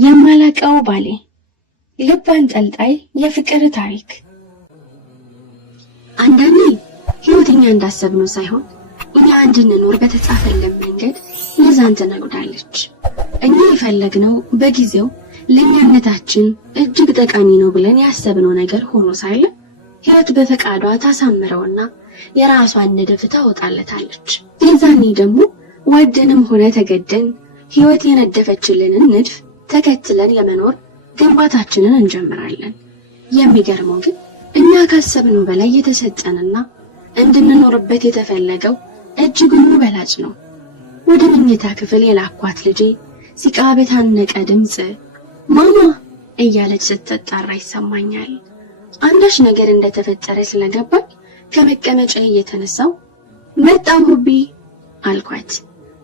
የማላቀው ባሌ ልብ አንጠልጣይ የፍቅር ታሪክ። አንዳንዴ ህይወተኛ እንዳሰብነው ሳይሆን እኛ እንድንኖር በተጻፈልን መንገድ ይዛን ትነጉዳለች። እኛ የፈለግነው በጊዜው ለኛነታችን እጅግ ጠቃሚ ነው ብለን ያሰብነው ነገር ሆኖ ሳይለ ህይወት በፈቃዷ ታሳምረውና የራሷን ንድፍ ታወጣለታለች። የዛኔ ደግሞ ወደንም ሆነ ተገደን ህይወት የነደፈችልንን ንድፍ ተከትለን ለመኖር ግንባታችንን እንጀምራለን። የሚገርመው ግን እኛ ካሰብነው በላይ የተሰጠንና እንድንኖርበት የተፈለገው እጅጉን በላጭ ነው። ወደ መኝታ ክፍል የላኳት ልጄ ሲቃ በታነቀ ድምጽ ማማ እያለች ስትጣራ ይሰማኛል። አንዳች ነገር እንደተፈጠረ ስለገባኝ ከመቀመጫዬ እየተነሳው መጣሁ ሁቢ አልኳት።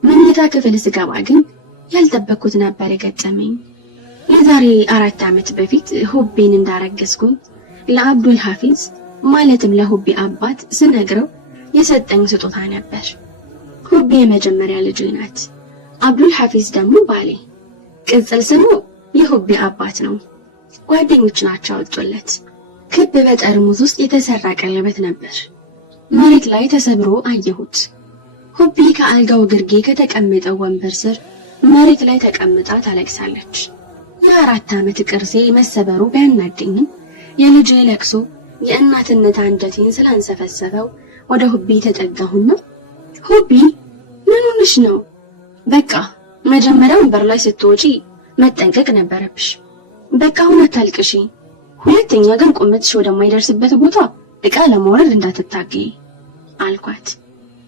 መኝታ ክፍል ስገባ ግን ያልጠበቅኩት ነበር የገጠመኝ። የዛሬ 4 ዓመት በፊት ሁቢን እንዳረገዝኩኝ ለአብዱል ሐፊዝ ማለትም ለሁቢ አባት ስነግረው የሰጠኝ ስጦታ ነበር። ሁቢ የመጀመሪያ ልጅ ናት። አብዱል ሐፊዝ ደግሞ ባሌ። ቅጽል ስሙ የሁቢ አባት ነው። ጓደኞች ናቸው ያወጡለት። ክብ በጠርሙስ ውስጥ የተሰራ ቀለበት ነበር። መሬት ላይ ተሰብሮ አየሁት። ሁቢ ከአልጋው ግርጌ ከተቀመጠው ወንበር ስር መሬት ላይ ተቀምጣ ታለቅሳለች። የ4 ዓመት ቅርሴ መሰበሩ ቢያናደኝም የልጄ ለቅሶ የእናትነት አንጀቴን ስላንሰፈሰፈው ወደ ሁቢ ተጠጋሁና ሁቢ ምን ሆነሽ ነው? በቃ መጀመሪያ ወንበር ላይ ስትወጪ መጠንቀቅ ነበረብሽ። በቃ አሁን አታልቅሺ። ሁለተኛ ግን ቁመትሽ ወደማይደርስበት ቦታ እቃ ለማውረድ እንዳትታገይ አልኳት።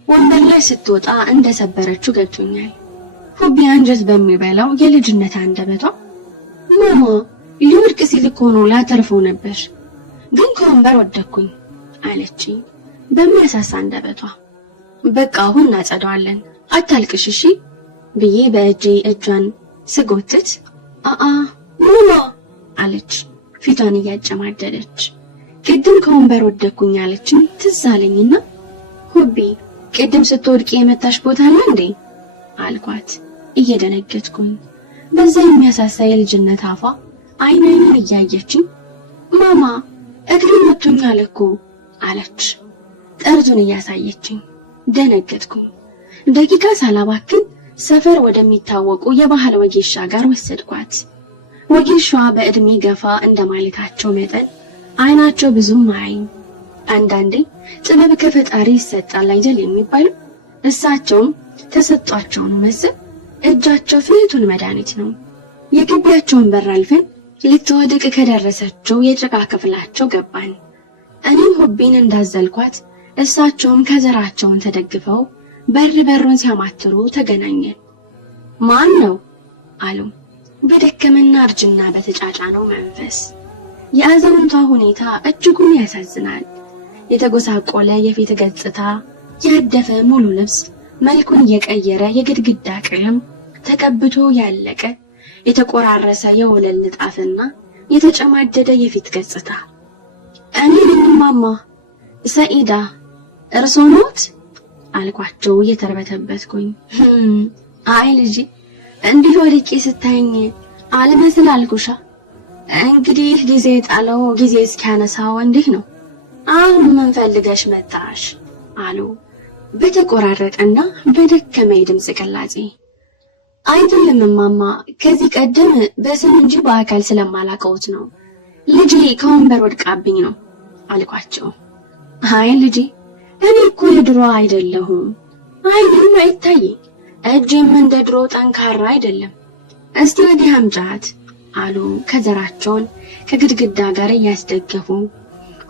ወንበር ላይ ስትወጣ እንደሰበረችው ገብቶኛል። ሁቢ አንጀት በሚበላው የልጅነት አንደበቷ ማማ ሊወድቅ ሲል እኮ ነው ላተርፈው ነበር፣ ግን ከወንበር ወደኩኝ አለችኝ በሚያሳሳ አንደበቷ። በቃ አሁን እናጸዳዋለን አታልቅሽ እሺ ብዬ በእጄ እጇን ስጎትት ማማ አለች ፊቷን እያጨማደደች። ቅድም ከወንበር ወደኩኝ አለችኝ ትዝ አለኝና ሁቢ ቅድም ስትወድቂ የመታሽ ቦታ አለ እንዴ አልኳት እየደነገጥኩኝ። በዛ የሚያሳሳ የልጅነት አፏ አይኔን እያየችኝ ማማ እግሬን መቶኛል እኮ አለች ጠርዙን እያሳየችኝ። ደነገጥኩኝ። ደቂቃ ሳላባክን ሰፈር ወደሚታወቁ የባህል ወጌሻ ጋር ወሰድኳት። ወጌሻዋ በእድሜ ገፋ እንደማለታቸው መጠን አይናቸው ብዙም አያይም። አንዳንዴ ጥበብ ከፈጣሪ ይሰጣል አይደል የሚባለው፣ እሳቸውም ተሰጧቸውን መስል እጃቸው ፍቱን መድኃኒት ነው። የግቢያቸውን በር አልፈን ልትወድቅ ከደረሰችው የጭቃ ክፍላቸው ገባን። እኔም ሁቢን እንዳዘልኳት እሳቸውም ከዘራቸውን ተደግፈው በሩን ሲያማትሩ ተገናኘን። ማን ነው አሉ በደከመና እርጅና በተጫጫነው መንፈስ። የአዛውንቷ ሁኔታ እጅጉን ያሳዝናል። የተጎሳቆለ የፊት ገጽታ፣ ያደፈ ሙሉ ልብስ፣ መልኩን የቀየረ የግድግዳ ቀለም ተቀብቶ ያለቀ የተቆራረሰ የወለል ንጣፍና የተጨማደደ የፊት ገጽታ። እኔ ነኝ ማማ ሰኢዳ፣ እርስዎ ኖት አልኳቸው እየተርበተበትኩኝ። አይ ልጄ እንዲህ ወድቄ ስታይኝ አልመስል አልኩሻ። እንግዲህ ጊዜ ጣለው ጊዜ እስኪያነሳው እንዲህ ነው። አሁን ምን ፈልገሽ መጣሽ አሉ በተቆራረጠና በደከመ ድምጽ ቅላጼ። አይደለም ማማ ከዚህ ቀደም በስም እንጂ በአካል ስለማላቀውት ነው። ልጄ ከወንበር ወድቃብኝ ነው አልኳቸው። አይ ልጄ እኔ እኮ የድሮ አይደለሁም። አይንም አይታይ እጄም እንደ ድሮ ጠንካራ አይደለም። እስቲ ወዲህ አምጫት አሉ ከዘራቸውን ከግድግዳ ጋር እያስደገፉ።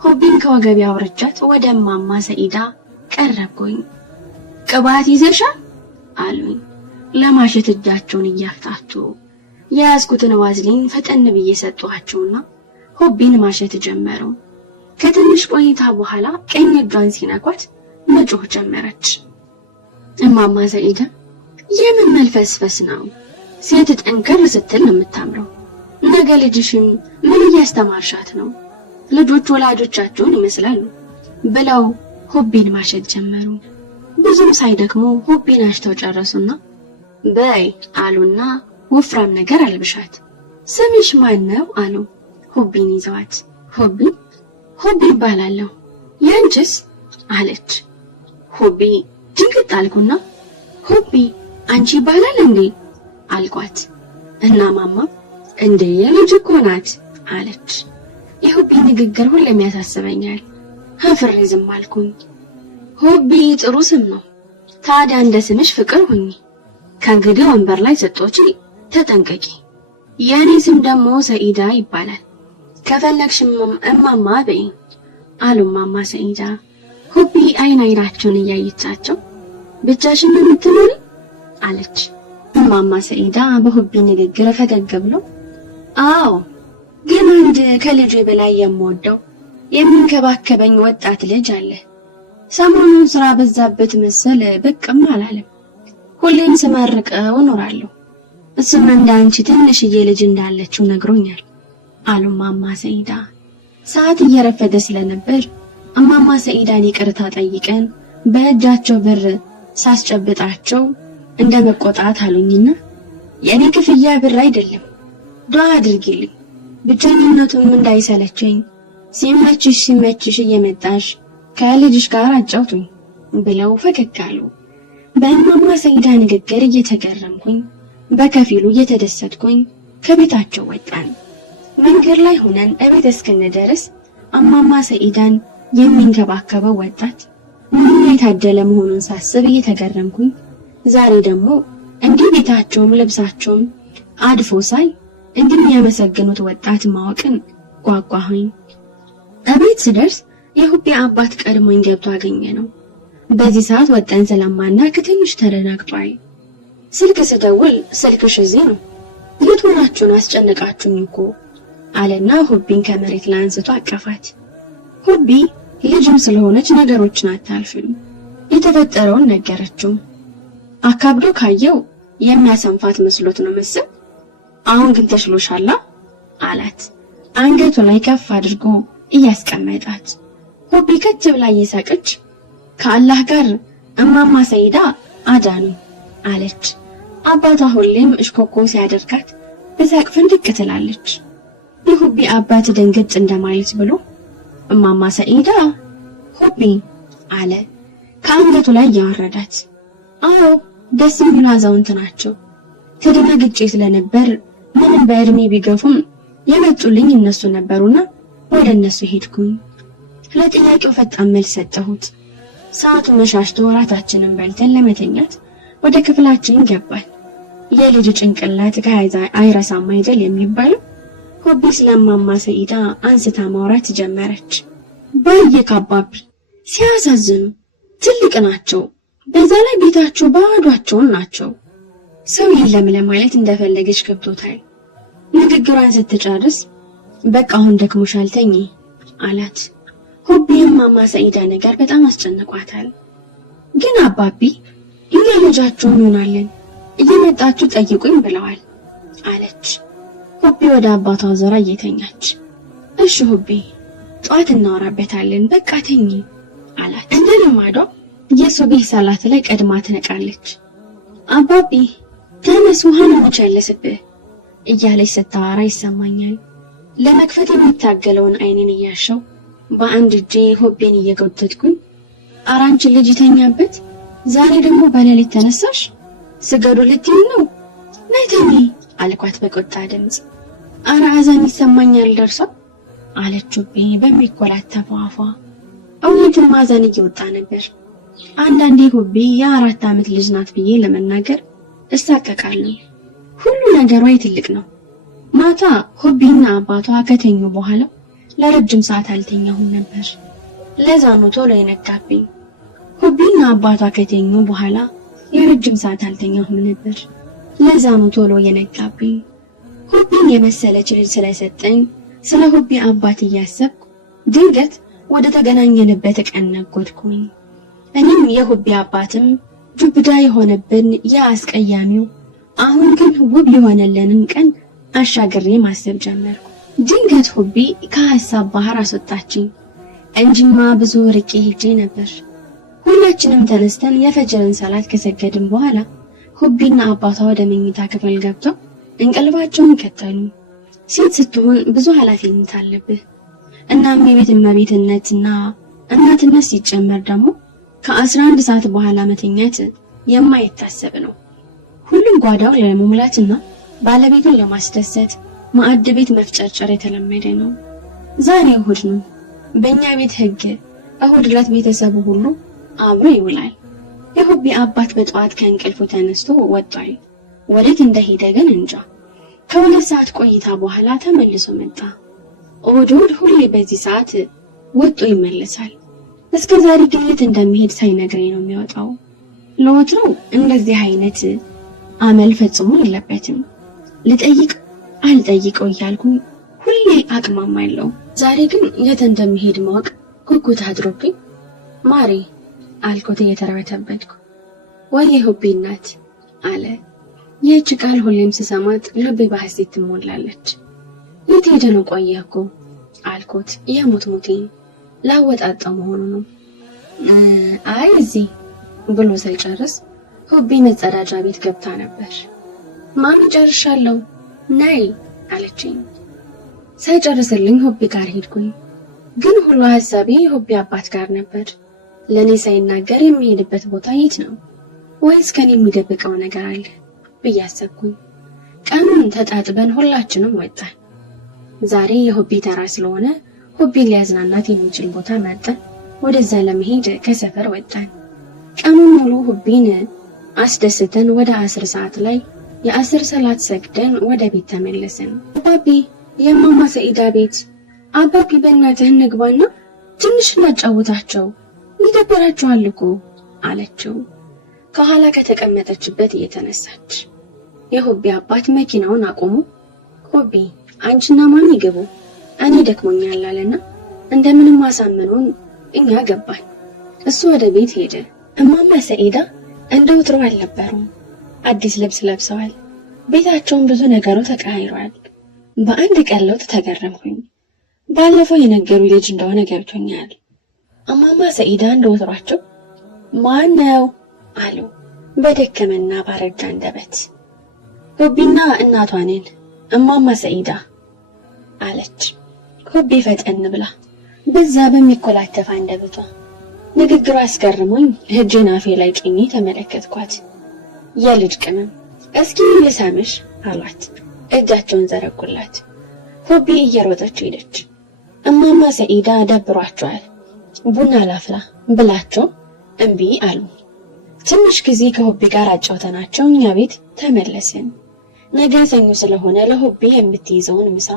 ሁቢን ከወገቤ አውርጃት ወደ ማማ ሰኢዳ ቀረብኩኝ። ቅባት ይዘሻል አሉኝ ለማሸት እጃቸውን እያፍታቱ። የያዝኩትን ዋዝሊን ፈጠን ብዬ ሰጧቸውና ሁቢን ማሸት ጀመሩ። ከትንሽ ቆይታ በኋላ ቀኝ እጇን ሲነኳት መጮህ ጀመረች። እማማ ሰኢዳ የምን መልፈስፈስ ነው? ሴት ጠንከር ስትል ነው የምታምረው። ነገ ልጅሽን ምን እያስተማርሻት ነው? ልጆች ወላጆቻቸውን ይመስላሉ ብለው ሁቢን ማሸት ጀመሩ። ብዙም ሳይደክሙ ሁቢን አሽተው ጨረሱና በይ አሉና ወፍራም ነገር አልብሻት ስምሽ ማን ነው አሉ ሁቢን ይዘዋት። ሁቢ ይባላለሁ። ያንቺስ አለች። ሁቢ ድንግጥ አልኩና ሁቢ አንቺ ይባላል እንዴ አልኳት። እና ማማ እንዴ የልጅ እኮ ናት አለች። የሁቢ ንግግር ሁሌም ያሳስበኛል። አፍሬ ዝም አልኩኝ። ሁቢ ጥሩ ስም ነው። ታዲያ እንደ ስምሽ ፍቅር ሁኚ። ከእንግዲህ ወንበር ላይ ስትወጪ ተጠንቀቂ። የኔ ስም ደግሞ ሰኢዳ ይባላል። ከፈለግሽ እማማ በይ አሉ እማማ ሰኢዳ። ሁቢ አይናቸውን እያየቻቸው ብቻሽን ነው የምትኖሪ አለች። እማማ ሰኢዳ በሁቢ ንግግር ፈገግ ብለው አዎ፣ ግን አንድ ከልጄ በላይ የምወደው የሚንከባከበኝ ወጣት ልጅ አለ። ሰሞኑን ስራ በዛበት መሰል በቅም አላለም። ሁሌም ስመርቀው እኖራለሁ። እሱም እንዳንቺ ትንሽዬ ልጅ እንዳለችው ነግሮኛል አሉ እማማ ሰኢዳ። ሰዓት እየረፈደ ስለነበር እማማ ሰኢዳን ይቅርታ ጠይቀን በእጃቸው ብር ሳስጨብጣቸው እንደመቆጣት አሉኝና የኔ ክፍያ ብር አይደለም፣ ዱዓ አድርጊልኝ፣ ብቻኝነቱም እንዳይሰለቸኝ፣ ሲመችሽ እየመጣሽ ከልጅሽ ጋር አጫውቱኝ ብለው ፈገግ አሉ። በእማማ ሰኢዳ ንግግር እየተገረምኩኝ በከፊሉ እየተደሰትኩኝ ከቤታቸው ወጣን። መንገድ ላይ ሆነን እቤት እስክንደርስ እማማ ሰኢዳን የሚንከባከበው ወጣት ምን የታደለ መሆኑን ሳስብ እየተገረምኩኝ ዛሬ ደግሞ እንዲህ ቤታቸውም ልብሳቸውም አድፎ ሳይ እንደሚያመሰግኑት ወጣት ማወቅን ጓጓሁኝ። እቤት ስደርስ የሁቢ አባት ቀድሞኝ ገብቶ አገኘነው። በዚህ ሰዓት ወጣን ስለማናውቅ ትንሽ ተደናግጧል። ስልክ ስደውል ስልክሽ እዚህ ነው፣ የት ሆናችሁን አስጨነቃችሁኝ እኮ አለና ሁቢን ከመሬት ላይ አንስቶ አቀፋት። ሁቢ ልጅም ስለሆነች ነገሮችን አታልፍም። የተፈጠረውን ነገረችው። አካብዶ ካየው የሚያሰንፋት መስሎት ነው መሰል። አሁን ግን ተሽሎሻላ አላት፣ አንገቱ ላይ ከፍ አድርጎ እያስቀመጣት። ሁቢ ከች ብላ እየሳቀች ከአላህ ጋር እማማ ሰኢዳ አዳኑ አለች። አባቷ ሁሌም እሽኮኮ ሲያደርጋት በሳቅ ፍንድቅ ትላለች። የሁቢ አባት ደንገጥ እንደማለት ብሎ እማማ ሰኢዳ ሁቢ አለ ከአንገቱ ላይ ያወረዳት። አዎ ደስ የሚሉ አዛውንት ናቸው። ተደናግጬ ስለነበር ምንም በእድሜ ቢገፉም የመጡልኝ እነሱ ነበሩና ወደ እነሱ ሄድኩኝ። ለጥያቄው ፈጣን መልስ ሰጠሁት። ሰዓቱ መሻሽቶ ወራታችንን በልተን ለመተኛት ወደ ክፍላችን ገባን። የልጅ ጭንቅላት ከያዘ አይረሳም አይደል የሚባለው። ሁቢ ስለማማ ሰኢዳ አንስታ ማውራት ጀመረች። በየካባቢ ሲያሳዝኑ ትልቅ ናቸው። በዛ ላይ ቤታቸው ባዷቸውን ናቸው። ሰው የለም ለማለት እንደፈለገች ገብቶታል። ንግግሯን ስትጨርስ በቃ አሁን ደክሞሻል ተኚ አላት። ሁቢም ማማ ሰኢዳ ነገር በጣም አስጨንቋታል። ግን አባቢ እኛ ልጃችሁ እንሆናለን እየመጣችሁ ጠይቁኝ ብለዋል አለች። ሁቢ ወደ አባቷ ዞራ እየተኛች እሺ ሁቢ ጧት እናወራበታለን በቃ ተኚ አላት። እንደ ልማዷ የሱብህ ሰላት ላይ ቀድማ ትነቃለች። አባቢ ተነስ ውሃ ነው የምቸልስብህ እያለች ስታወራ ይሰማኛል። ለመክፈት የሚታገለውን አይኔን እያሸው በአንድ እጄ ሁቢን እየጎተትኩኝ አራንቺ ልጅ ይተኛበት ዛሬ ደግሞ በሌሊት ተነሳሽ ስገዱ ልትይ ነው ነይ ተኚ አልኳት በቁጣ ድምጽ። አራ አዛን ይሰማኛል ደርሶ አለች ሁቢ በሚኮላተፈው አፏ። እውነትም አዛን እየወጣ ነበር። አንዳንዴ ሁቢ የ4 ዓመት ልጅ ናት ብዬ ለመናገር እሳቀቃለሁ። ሁሉ ነገሯ ትልቅ ነው። ማታ ሁቢና አባቷ ከተኙ በኋላ ለረጅም ሰዓት አልተኛሁም ነበር። ለዛ ነው ቶሎ የነቃብኝ። ሁቢና አባቷ ከተኙ በኋላ ለረጅም ሰዓት አልተኛሁም ነበር። ለዛ ነው ቶሎ የነቃብኝ። ሁቢን የመሰለች ልጅ ስለሰጠኝ ስለ ሁቢ አባት እያሰብኩ ድንገት ወደ ተገናኘንበት ቀን ነጎድኩኝ። እኔም የሁቢ አባትም ዱብዳ የሆነብን ያስቀያሚው አሁን ግን ውብ የሆነልንን ቀን አሻግሬ ማሰብ ጀመርኩ። ድንገት ሁቢ ከሐሳብ ባህር አስወጣችኝ እንጂማ ብዙ ርቄ ሄጄ ነበር። ሁላችንም ተነስተን የፈጅርን ሰላት ከሰገድን በኋላ ሁቢና አባቷ ወደ መኝታ ክፍል ገብተው እንቅልፋቸውን ከተሉ። ሴት ስትሆን ብዙ ኃላፊነት አለብህ። እናም የቤት እመቤትነትና እናትነት ሲጨመር ደግሞ ከ11 ሰዓት በኋላ መተኛት የማይታሰብ ነው። ሁሉም ጓዳው ለመሙላትና ባለቤቱን ለማስደሰት ማዕድ ቤት መፍጨርጨር የተለመደ ነው። ዛሬ እሁድ ነው። በእኛ ቤት ሕግ እሁድ ዕለት ቤተሰቡ ሁሉ አብሮ ይውላል። የሁቢ አባት በጠዋት ከእንቅልፉ ተነስቶ ወጣል። ወዴት እንደሄደ ግን እንጃ። ከ2 ሰዓት ቆይታ በኋላ ተመልሶ መጣ። እሁድ ሁሌ በዚህ ሰዓት ወጥቶ ይመለሳል። እስከ ዛሬ ግን የት እንደሚሄድ ሳይነግረኝ ነው የሚወጣው። ለወትሮ እንደዚህ አይነት አመል ፈጽሞ የለበትም። ልጠይቅ አልጠይቀው እያልኩኝ ሁሌ አቅማማለሁ። ዛሬ ግን የት እንደሚሄድ ማወቅ ጉጉት አድሮብኝ ማሪ አልኩት እየተረበተበትኩ። ወይ ሁቢ እናት አለ። ይህች ቃል ሁሌም ስሰማት ልቤ በሐሴት ትሞላለች። የት ሄደ ነው ቆየህ እኮ አልኩት የሞትሞቴን ላወጣጣው መሆኑ ነው። አይ እዚህ ብሎ ሳይጨርስ ሁቢ መጸዳጃ ቤት ገብታ ነበር። ማሚ ጨርሻለሁ ነይ አለችኝ። ሳይጨርስልኝ ሁቢ ጋር ሄድኩኝ። ግን ሁሉ ሐሳቤ ሁቢ አባት ጋር ነበር። ለኔ ሳይናገር የሚሄድበት ቦታ የት ነው? ወይስ ከኔ የሚደብቀው ነገር አለ ብዬ አሰብኩኝ። ቀኑን ተጣጥበን ሁላችንም ወጣን። ዛሬ የሁቢ ተራ ስለሆነ ሁቢ ሊያዝናናት የሚችል ቦታ መርጠን ወደዛ ለመሄድ ከሰፈር ወጣን። ቀኑን ሙሉ ሁቢን አስደስተን ወደ 10 ሰዓት ላይ የ10 ሰላት ሰግደን ወደ ቤት ተመለስን። አባቢ የማማ ሰኢዳ ቤት አባቢ በእናትህ እንግባና ትንሽ እናጫውታቸው ይደብራቸዋል እኮ አለችው ከኋላ ከተቀመጠችበት እየተነሳች። የሁቢ አባት መኪናውን አቆሙ። ሁቢ አንቺና ማሚ ግቡ እኔ ደክሞኛል አለና እንደምንም አሳምነውን እኛ ገባን። እሱ ወደ ቤት ሄደ። እማማ ሰኢዳ እንደ ወትሮ አልነበሩም። አዲስ ልብስ ለብሰዋል። ቤታቸውን ብዙ ነገሩ ተቀያይሯል። በአንድ ቀን ለውጥ ተገረምኩኝ። ባለፈው የነገሩ ልጅ እንደሆነ ገብቶኛል። እማማ ሰኢዳ እንደ ወትሯቸው ማን ነው አሉ በደከመና ባረጋ አንደበት። ሁቢና እናቷ ነን እማማ ሰኢዳ አለች ሁቢ ፈጠን ብላ በዛ በሚኮላተፍ አንደበቷ። ንግግሯ አስገርሞኝ እጄን አፌ ላይ ጭኜ ተመለከትኳት። የልጅ ቅመም እስኪ ልሳምሽ አሏት። እጃቸውን ዘረጉላት። ሁቢ እየሮጠች ሄደች። እማማ ሰኢዳ ደብሯቸዋል። ቡና ላፍላ ብላቸው እምቢ አሉ። ትንሽ ጊዜ ከሁቢ ጋር አጫውተናቸው እኛ ቤት ተመለስን። ነገ ሰኞ ስለሆነ ለሁቢ የምትይዘውን ምሳ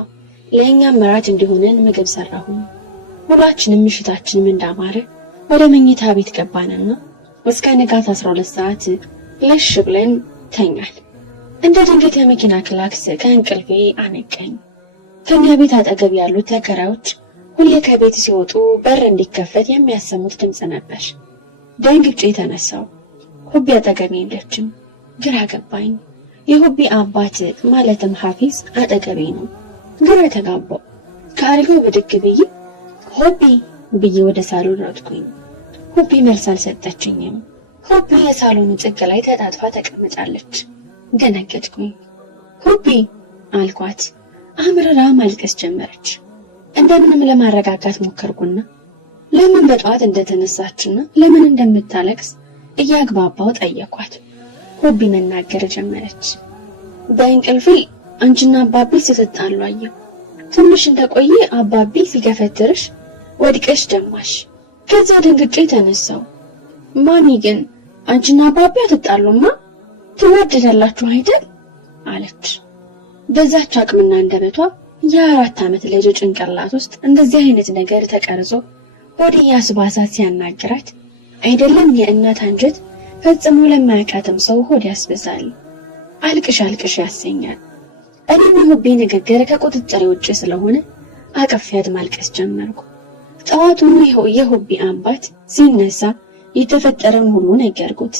ለእኛም ምራት እንዲሆነን ምግብ ሰራሁ። ሁላችንም ምሽታችንም እንዳማረ ወደ መኝታ ቤት ገባንና እስከ ንጋት 12 ሰዓት ለሽ ብለን ተኛል። እንደ ድንገት የመኪና ክላክስ ከእንቅልፌ አነቀኝ። ከኛ ቤት አጠገብ ያሉት ተከራዮች ሁሌ ከቤት ሲወጡ በር እንዲከፈት የሚያሰሙት ድምጽ ነበር። ደንግጬ ተነሳው። ሁቢ አጠገቤ የለችም። ግራ ገባኝ። የሁቢ አባት ማለትም ሐፊዝ አጠገቤ ነው። ግራ ተጋባው። ከአልጋው ብድግ ብዬ ሁቢ ብዬ ወደ ሳሎን ሮጥኩኝ። ሁቢ መልስ አልሰጠችኝም። ሁቢ የሳሎኑ ጥግ ላይ ተጣጥፋ ተቀምጣለች። ደነገጥኩኝ። ሁቢ አልኳት። አምርራ ማልቀስ ጀመረች። እንደምንም ለማረጋጋት ሞከርኩና ለምን በጠዋት እንደተነሳችና ለምን እንደምታለቅስ እያግባባው ጠየኳት። ሁቢ መናገር ጀመረች። በእንቅልፌ አንቺና አባቢ ስትጣሉ አየሁ። ትንሽ እንደቆየ አባቢ ሲገፈትርሽ ወድቀሽ ደማሽ። ከዛ ደንግጬ ተነሳው። ማሚ ግን አንቺና አባቢ አትጣሉማ ትወደዳላችሁ አይደል አለች። በዛች አቅምና አንደበቷ የ4 ዓመት ልጅ ጭንቅላት ውስጥ እንደዚህ አይነት ነገር ተቀርጾ ሆድ ያስባሳት ሲያናግራት አይደለም የእናት አንጀት ፈጽሞ ለማያውቃትም ሰው ሆድ ያስበሳል። አልቅሽ አልቅሽ ያሰኛል። እኔም ሁቢ ንግግር ከቁጥጥሬ ውጭ ስለሆነ አቀፊያት ማልቀስ ጀመርኩ። ጠዋቱን የሁቢ አባት ሲነሳ የተፈጠረውን ሁሉ ነገርኩት።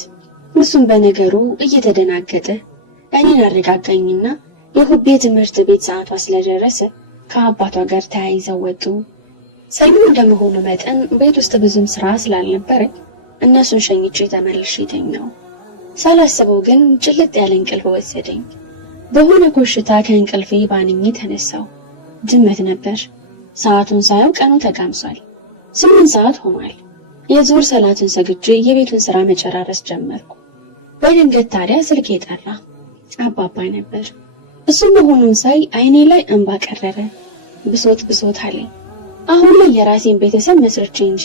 እሱም በነገሩ እየተደናገጠ እኔን አረጋጋኝና የሁቢ ትምህርት ቤት ሰዓቷ ስለደረሰ ከአባቷ ጋር ተያይዘው ወጡ። ሰኞ እንደመሆኑ መጠን ቤት ውስጥ ብዙም ስራ ስላልነበረኝ እነሱን ሸኝቼ ተመልሼ ተኛው። ሳላስበው ግን ጭልጥ ያለ እንቅልፍ ወሰደኝ። በሆነ ኮሽታ ከእንቅልፌ ባንኜ ተነሳው። ድመት ነበር። ሰዓቱን ሳየው ቀኑ ተጋምሷል። 8 ሰዓት ሆኗል። የዙር ሰላትን ሰግጄ የቤቱን ስራ መጨራረስ ጀመርኩ። በድንገት ታዲያ ስልኬ ጠራ። አባባ ነበር። እሱ መሆኑን ሳይ አይኔ ላይ እንባ ቀረረ። ብሶት አለኝ። አሁን ላይ የራሴን ቤተሰብ መስርቼ እንጂ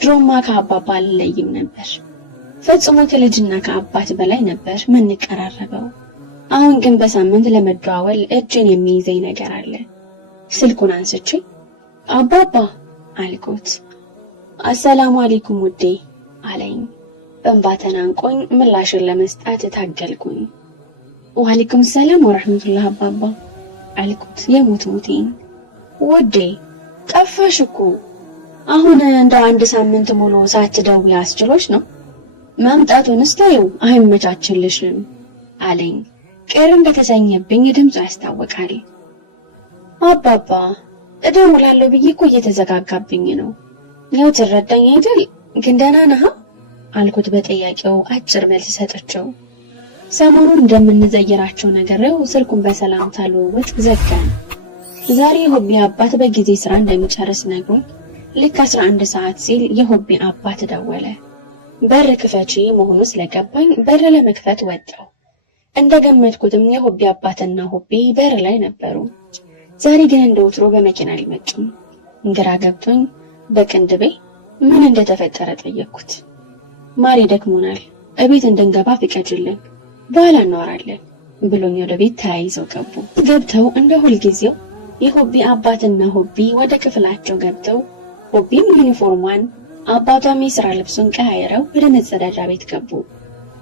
ድሮማ ከአባባ አልለይም ነበር። ፈጽሞ ከልጅና ከአባት በላይ ነበር ምንቀራረበው። አሁን ግን በሳምንት ለመደዋወል እጄን የሚይዘኝ ነገር አለ። ስልኩን አንስቼ አባባ አልኩት። አሰላሙ አለይኩም ውዴ አለኝ። በእንባ ተናንቆኝ ምላሽን ለመስጠት ታገልኩኝ። ወአለይኩም ሰላም ወራህመቱላህ አባባ አልኩት የሞቴን። ውዴ ጠፋሽ እኮ አሁን እንደ አንድ ሳምንት ሙሉ ሳትደውይ አስችሎሽ ነው? መምጣቱንስ ታየው አይመቻችልሽም አለኝ። ቅር እንደተሰኘብኝ ድምፁ ያስታውቃል። አባባ እደውላለሁ ብዬ እኮ እየተዘጋጋብኝ ነው። ያው ትረዳኝ አይደል? ግን ደህና ነህ አልኩት በጥያቄው አጭር መልስ ሰጠችው። ሰሞኑን እንደምንዘይራቸው ነገርው ስልኩን በሰላምታ ልውውጥ ዘጋን። ዛሬ የሆቢ አባት በጊዜ ስራ እንደሚጨርስ ነግሮኝ ልክ 11 ሰዓት ሲል የሆቢ አባት ደወለ። በር ክፈቺ መሆኑ ስለገባኝ በር ለመክፈት ወጣው። እንደገመትኩትም የሆቢ አባትና ሆቢ በር ላይ ነበሩ። ዛሬ ግን እንደወትሮ በመኪና አልመጡም። ግራ ገብቶኝ በቅንድቤ ምን እንደተፈጠረ ጠየቅኩት። ማሪ ደክሞናል፣ እቤት እንድንገባ ፍቀጅልን፣ በኋላ እናወራለን ብሎኝ ወደ ቤት ተያይዘው ገቡ። ገብተው እንደ ሁልጊዜው የሆቢ አባትና ሆቢ ወደ ክፍላቸው ገብተው ሆቢም ዩኒፎርሟን አባቷም የሥራ ልብሱን ቀያይረው ወደ መጸዳጃ ቤት ገቡ።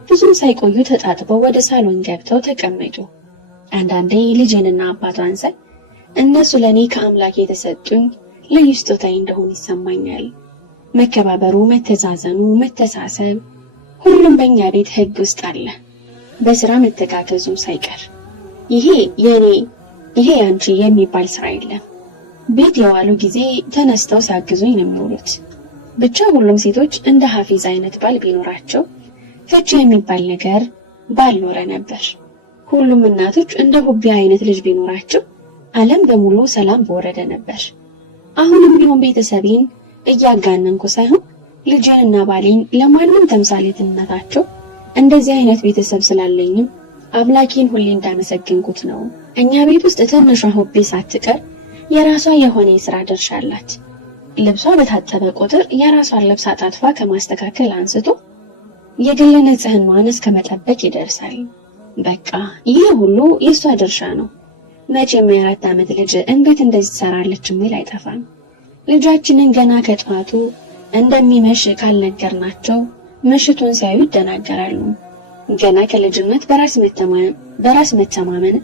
ብዙም ሳይቆዩ ተጣጥበው ወደ ሳሎን ገብተው ተቀመጡ። አንዳንዴ ልጄንና አባቷን ሳይ እነሱ ለኔ ከአምላክ የተሰጡኝ ልዩ ስጦታዬ እንደሆነ ይሰማኛል። መከባበሩ፣ መተዛዘኑ፣ መተሳሰብ ሁሉም በእኛ ቤት ህግ ውስጥ አለ። በስራ መተጋገዙ ሳይቀር ይሄ የኔ ይሄ ያንቺ የሚባል ስራ የለም። ቤት የዋሉ ጊዜ ተነስተው ሲያግዙኝ ነው የሚውሉት። ብቻ ሁሉም ሴቶች እንደ ሐፊዝ አይነት ባል ቢኖራቸው ፍቺ የሚባል ነገር ባልኖረ ነበር። ሁሉም እናቶች እንደ ሆቢ አይነት ልጅ ቢኖራቸው ዓለም በሙሉ ሰላም በወረደ ነበር። አሁንም ቢሆን ቤተሰቤን እያጋነንኩ ሳይሆን ልጄንና ባሌን ለማንም ተምሳሌትነታቸው እንደዚህ አይነት ቤተሰብ ስላለኝም አምላኬን ሁሌ እንዳመሰግንኩት ነው። እኛ ቤት ውስጥ ትንሿ ሆቢ ሳትቀር የራሷ የሆነ የሥራ ድርሻ አላት። ልብሷ በታጠበ ቁጥር የራሷን ልብስ አጣጥፋ ከማስተካከል አንስቶ የግል ንጽህናዋን እስከ መጠበቅ ይደርሳል። በቃ ይሄ ሁሉ የሷ ድርሻ ነው። መቼም የ4 ዓመት ልጅ እንዴት እንደዚህ ትሰራለች የሚል አይጠፋም። ልጃችንን ገና ከጧቱ እንደሚመሽ ካልነገርናቸው ምሽቱን ሲያዩ ይደናገራሉ። ገና ከልጅነት በራስ መተማመን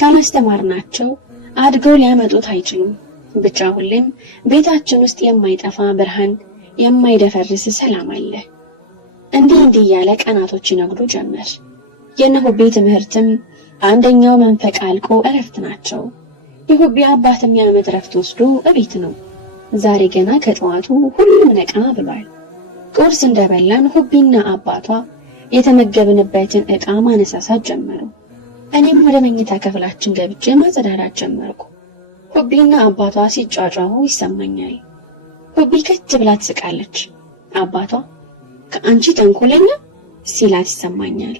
ካላስተማርናቸው አድገው ሊያመጡት አይችሉም። ብቻ ሁሌም ቤታችን ውስጥ የማይጠፋ ብርሃን፣ የማይደፈርስ ሰላም አለ። እንዲህ እያለ ቀናቶች ይነግዱ ጀመር። የነሆቢ ትምህርትም አንደኛው መንፈቅ አልቆ እረፍት ናቸው። የሆቢ አባትም የዓመት እረፍት ወስዶ እቤት ነው። ዛሬ ገና ከጠዋቱ ሁሉም ነቃ ብሏል። ቁርስ እንደበላን ሆቢና አባቷ የተመገብንበትን ዕቃ ማነሳሳት ጀመሩ። እኔም ወደ መኝታ ክፍላችን ገብቼ ማጸዳዳት ጀመርኩ። ሆቢና አባቷ ሲጫጫሁ ይሰማኛል። ሆቢ ከት ብላ ትስቃለች። አባቷ ከአንቺ ተንኮለኛ ሲላት ይሰማኛል።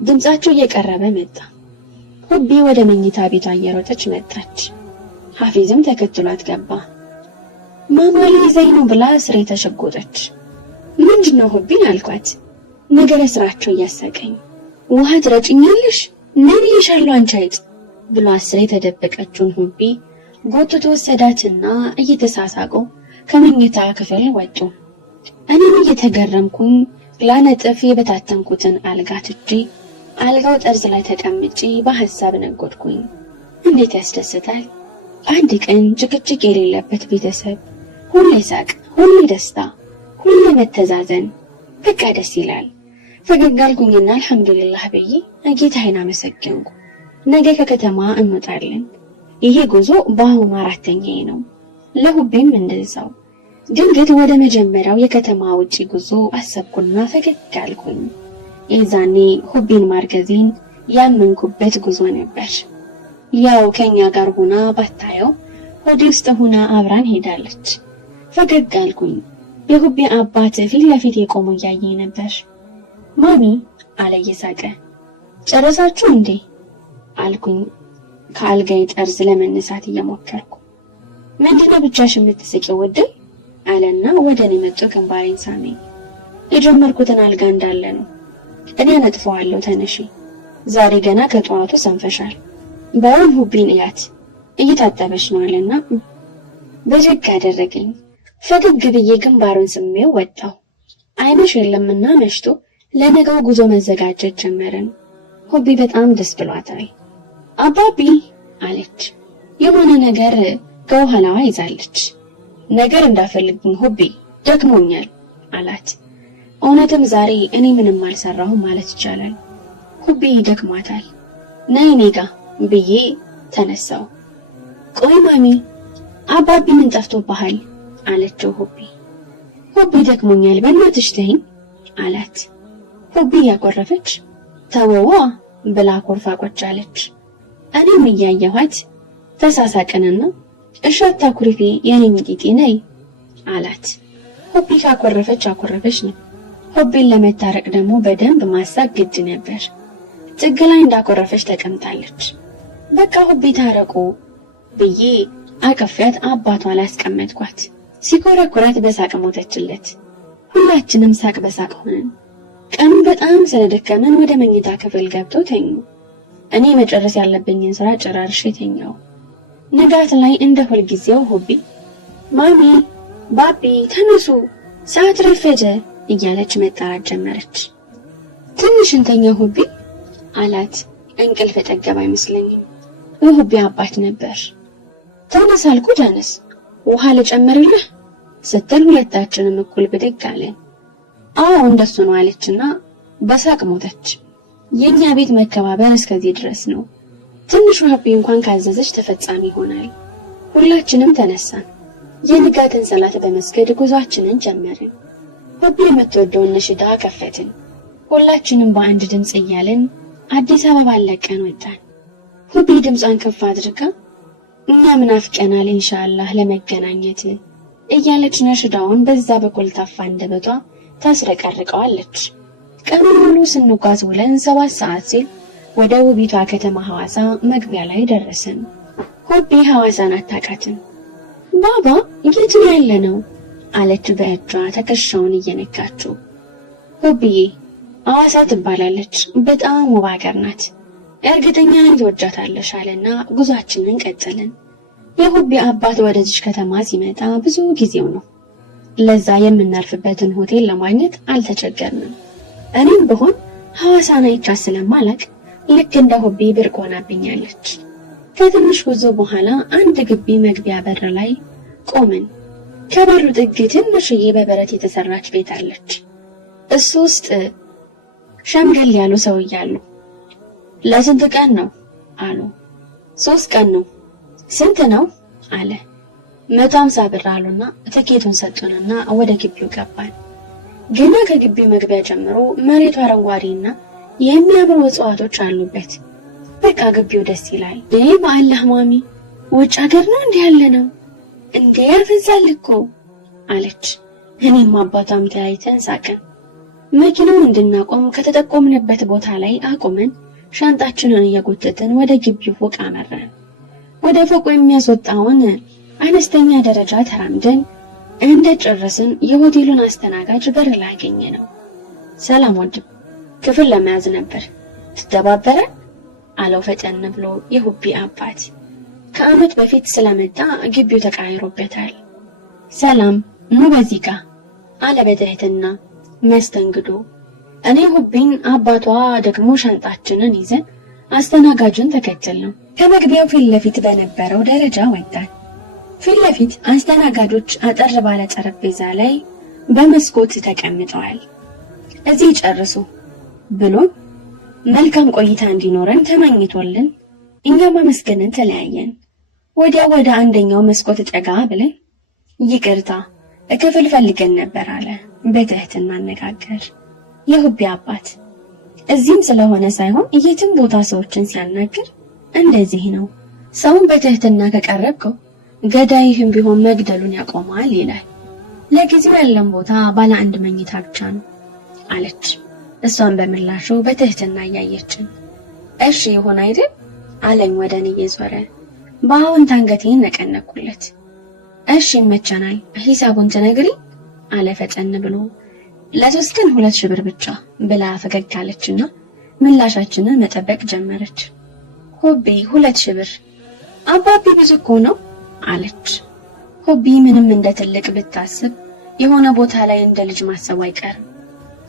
ድምጻቸው እየቀረበ መጣ። ሆቢ ወደ መኝታ ቤቷ እየሮጠች መጣች። ሐፊዝም ተከትሏት ገባ። ማማሊ ዘይኑ ብላ ስሬ ተሸጎጠች። ምንድነው ሆቢ አልኳት። ነገረ ስራቸው እያሳቀኝ ውሃ ትረጭኛለሽ ምን ይሻሉ አንቺ አይጥ ብሎ አስሬ ተደበቀችውን ሆቢ ጎትቶ ወሰዳትና እየተሳሳቁ ከመኝታ ክፍል ወጡ። እኔም እየተገረምኩኝ ላነጥፍ የበታተንኩትን አልጋ ትቼ አልጋው ጠርዝ ላይ ተቀምጬ በሐሳብ ነጎድኩኝ። እንዴት ያስደስታል! አንድ ቀን ጭቅጭቅ የሌለበት ቤተሰብ፣ ሁሌ ሳቅ፣ ሁሌ ደስታ፣ ሁሌ መተዛዘን፣ በቃ ደስ ይላል። ፈገግ አልኩኝና አልሐምዱሊላህ ብዬ ጌታዬን አመሰገንኩ። ነገ ከከተማ እንወጣለን። ይሄ ጉዞ በአሁኑ 4ኛዬ ነው። ለሁቤም እንደዛው። ድንገት ወደ መጀመሪያው የከተማ ውጪ ጉዞ አሰብኩና ፈገግ አልኩኝ። የዛኔ ሁቤን ማርገዜን ያመንኩበት ጉዞ ነበር። ያው ከኛ ጋር ሆና ባታየው ሆዴ ውስጥ ሆና አብራን ሄዳለች። ፈገግ አልኩኝ። የሁቤ አባት ፊት ለፊት የቆሙ እያየኝ ነበር። ማሚ አለ እየሳቀ። ጨረሳችሁ እንዴ አልኩኝ ከአልጋዬ ጠርዝ ለመነሳት እየሞከርኩ። ምንድነው ብቻሽ የምትስቂው ውዴ አለና ወደ እኔ መጥቶ ግንባሬን ሳመኝ። የጀመርኩትን አልጋ እንዳለ ነው። እኔ አነጥፈዋለሁ ተነሺ። ዛሬ ገና ከጠዋቱ ሰንፈሻል። ባውን ሁቤን እያት እየታጠበች ነው አለና በጀግ አደረገኝ። ፈገግ ብዬ ግንባሩን ስሜው ወጣው። አይመሽ የለምና መሽቶ ለነገው ጉዞ መዘጋጀት ጀመርን። ሁቤ በጣም ደስ ብሏታል። አባቢ አለች። የሆነ ነገር ከኋላዋ ይዛለች። ነገር እንዳፈልግኝ ሁቤ ደክሞኛል አላት። እውነትም ዛሬ እኔ ምንም አልሰራሁም ማለት ይቻላል። ሁቤ ደክሟታል። ነይ እኔ ጋ ብዬ ተነሳው። ቆይ ማሚ አባቢ ምን ጠፍቶብሃል አለችው ሁቤ። ሁቤ ደክሞኛል በእናትሽ ተይኝ አላት። ሁቤ ያቆረፈች ተወዋ ብላ ኮርፋ ቁጭ አለች። እኔም እያየኋት ተሳሳቅንና እሺ አታኩርፊ የኔ ሚጢጢ ነይ አላት። ሁቤ ካቆረፈች አቆረፈች ነው። ሁቤን ለመታረቅ ደግሞ በደንብ ማሳቅ ግድ ነበር። ጥግ ላይ እንዳቆረፈች ተቀምጣለች። በቃ ሁቤ ታረቁ ብዬ አቀፊያት አባቷ ላይ አስቀመጥኳት። ሲኮረኩራት በሳቅ ሞተችለት። ሁላችንም ሳቅ በሳቅ ሆነን ቀኑ በጣም ስለደከመን ወደ መኝታ ክፍል ገብተው ተኙ። እኔ መጨረስ ያለብኝን ስራ ጨራርሼ ተኛው። ንጋት ላይ እንደ ሁልጊዜው ሁቤ ማሚ ባቢ ተነሱ ሰዓት ረፈደ እያለች መጣራት ጀመረች። ትንሽ እንተኛ ሁቤ አላት። እንቅልፍ ጠገብ አይመስለኝም። የሁቤ አባት ነበር። ተነስ አልኩ ተነስ ውሃ ልጨምርልህ ስትል ሁለታችንም እኩል ብድግ አለን። አዎ እንደሱ ነው አለችና በሳቅ ሞተች። የኛ ቤት መከባበር እስከዚህ ድረስ ነው። ትንሽ ሁቤ እንኳን ካዘዘች ተፈጻሚ ይሆናል። ሁላችንም ተነሳን። የንጋትን ሰላት በመስገድ ጉዟችንን ጀመርን። ሁቤ የምትወደውን ነሽዳ ከፈትን። ሁላችንም በአንድ ድምጽ እያልን አዲስ አበባ ለቀን ወጣን። ሁቤ ድምጿን ከፍ አድርጋ እኛ ምናፍቀናል ኢንሻአላህ ለመገናኘት እያለች ነሽዳውን በዛ በኮልታፋ አንደበቷ ታስረቀርቀዋለች። ቀኑን ሙሉ ስንጓዝ ውለን 7 ሰዓት ሲል ወደ ውቢቷ ከተማ ሐዋሳ መግቢያ ላይ ደረስን። ሁቤ ሐዋሳን አታውቃትም። ባባ የት ነው ያለነው አለች በእጇ ትከሻውን እየነካችው። ሁቤ ሐዋሳ ትባላለች፣ በጣም ውብ ሀገር ናት። እርግጠኛ ነኝ ትወጃታለሽ አለና ጉዟችንን ቀጠልን። የሁቤ አባት ወደዚህ ከተማ ሲመጣ ብዙ ጊዜው ነው። ለዛ የምናርፍበትን ሆቴል ለማግኘት አልተቸገርንም። እኔም ብሆን ሐዋሳን አይቻት ስለማላቅ ልክ እንደ ሁቤ ብርቅ ሆናብኛለች። ከትንሽ ጉዞ በኋላ አንድ ግቢ መግቢያ በር ላይ ቆምን። ከበሩ ጥግ ትንሽዬ በበረት የተሰራች ቤት አለች። እሱ ውስጥ ሸምገል ያሉ ሰው እያሉ ለስንት ቀን ነው አሉ። 3 ቀን ነው። ስንት ነው አለ። 150 ብር አሉና ትኬቱን ሰጡንና ወደ ግቢው ገባን። ገና ከግቢው መግቢያ ጀምሮ መሬቱ አረንጓዴና የሚያምሩ እጽዋቶች አሉበት። በቃ ግቢው ደስ ይላል። በአላህ ማሚ ውጭ ሀገር ነው እንዴ ያለ ነው እንዴ ያፈዛል እኮ አለች። እኔም አባቷም ተያይተን ሳቅን። መኪናውን እንድናቆም ከተጠቆምንበት ቦታ ላይ አቆመን። ሻንጣችንን እየጎተትን ወደ ግቢው ፎቅ አመራን። ወደ ፎቁ የሚያስወጣውን አነስተኛ ደረጃ ተራምደን እንደጨረስን የሆቴሉን አስተናጋጅ በር ላይ አገኘነው። ሰላም ወንድም፣ ክፍል ለመያዝ ነበር ትተባበረ አለው ፈጠን ብሎ የሁቤ አባት። ከዓመት በፊት ስለመጣ ግቢው ተቃይሮበታል። ሰላም ኑ በዚህ ጋር አለ በትህትና መስተንግዶ። እኔ ሁቤን አባቷ ደግሞ ሻንጣችንን ይዘን አስተናጋጁን ተከተልነው። ከመግቢያው ፊት ለፊት በነበረው ደረጃ ወጣን። ፊት ለፊት አስተናጋጆች አጠር ባለ ጠረጴዛ ላይ በመስኮት ተቀምጠዋል። እዚህ ጨርሱ ብሎ መልካም ቆይታ እንዲኖረን ተመኝቶልን እኛም አመስገነን ተለያየን። ወዲያው ወደ አንደኛው መስኮት ጠጋ ብለን ይቅርታ ክፍል ፈልገን ነበር አለ በትህትና አነጋገር የሁቤ አባት። እዚህም ስለሆነ ሳይሆን የትም ቦታ ሰዎችን ሲያናግር እንደዚህ ነው። ሰውን በትህትና ከቀረብከው ገዳይህም ቢሆን መግደሉን ያቆማል ይላል። ለጊዜው ያለን ቦታ ባለ 1 መኝታ ብቻ ነው አለች። እሷን በምላሹ በትህትና እያየችን እሺ ይሁን አይደል አለኝ ወደኔ እየዞረ። በአዎንታ አንገቴን ነቀነኩለት። እሺ ይመቸናል፣ ሂሳቡን ትነግሪ አለ ፈጠን ብሎ። ለ3 ቀን 2,000 ብር ብቻ ብላ ፈገግ አለችና ምላሻችንን መጠበቅ ጀመረች። ሆቢ 2,000 ብር አባቢ ብዙ እኮ ነው አለች። ሆቢ ምንም እንደ ትልቅ ብታስብ የሆነ ቦታ ላይ እንደ ልጅ ማሰብ አይቀርም።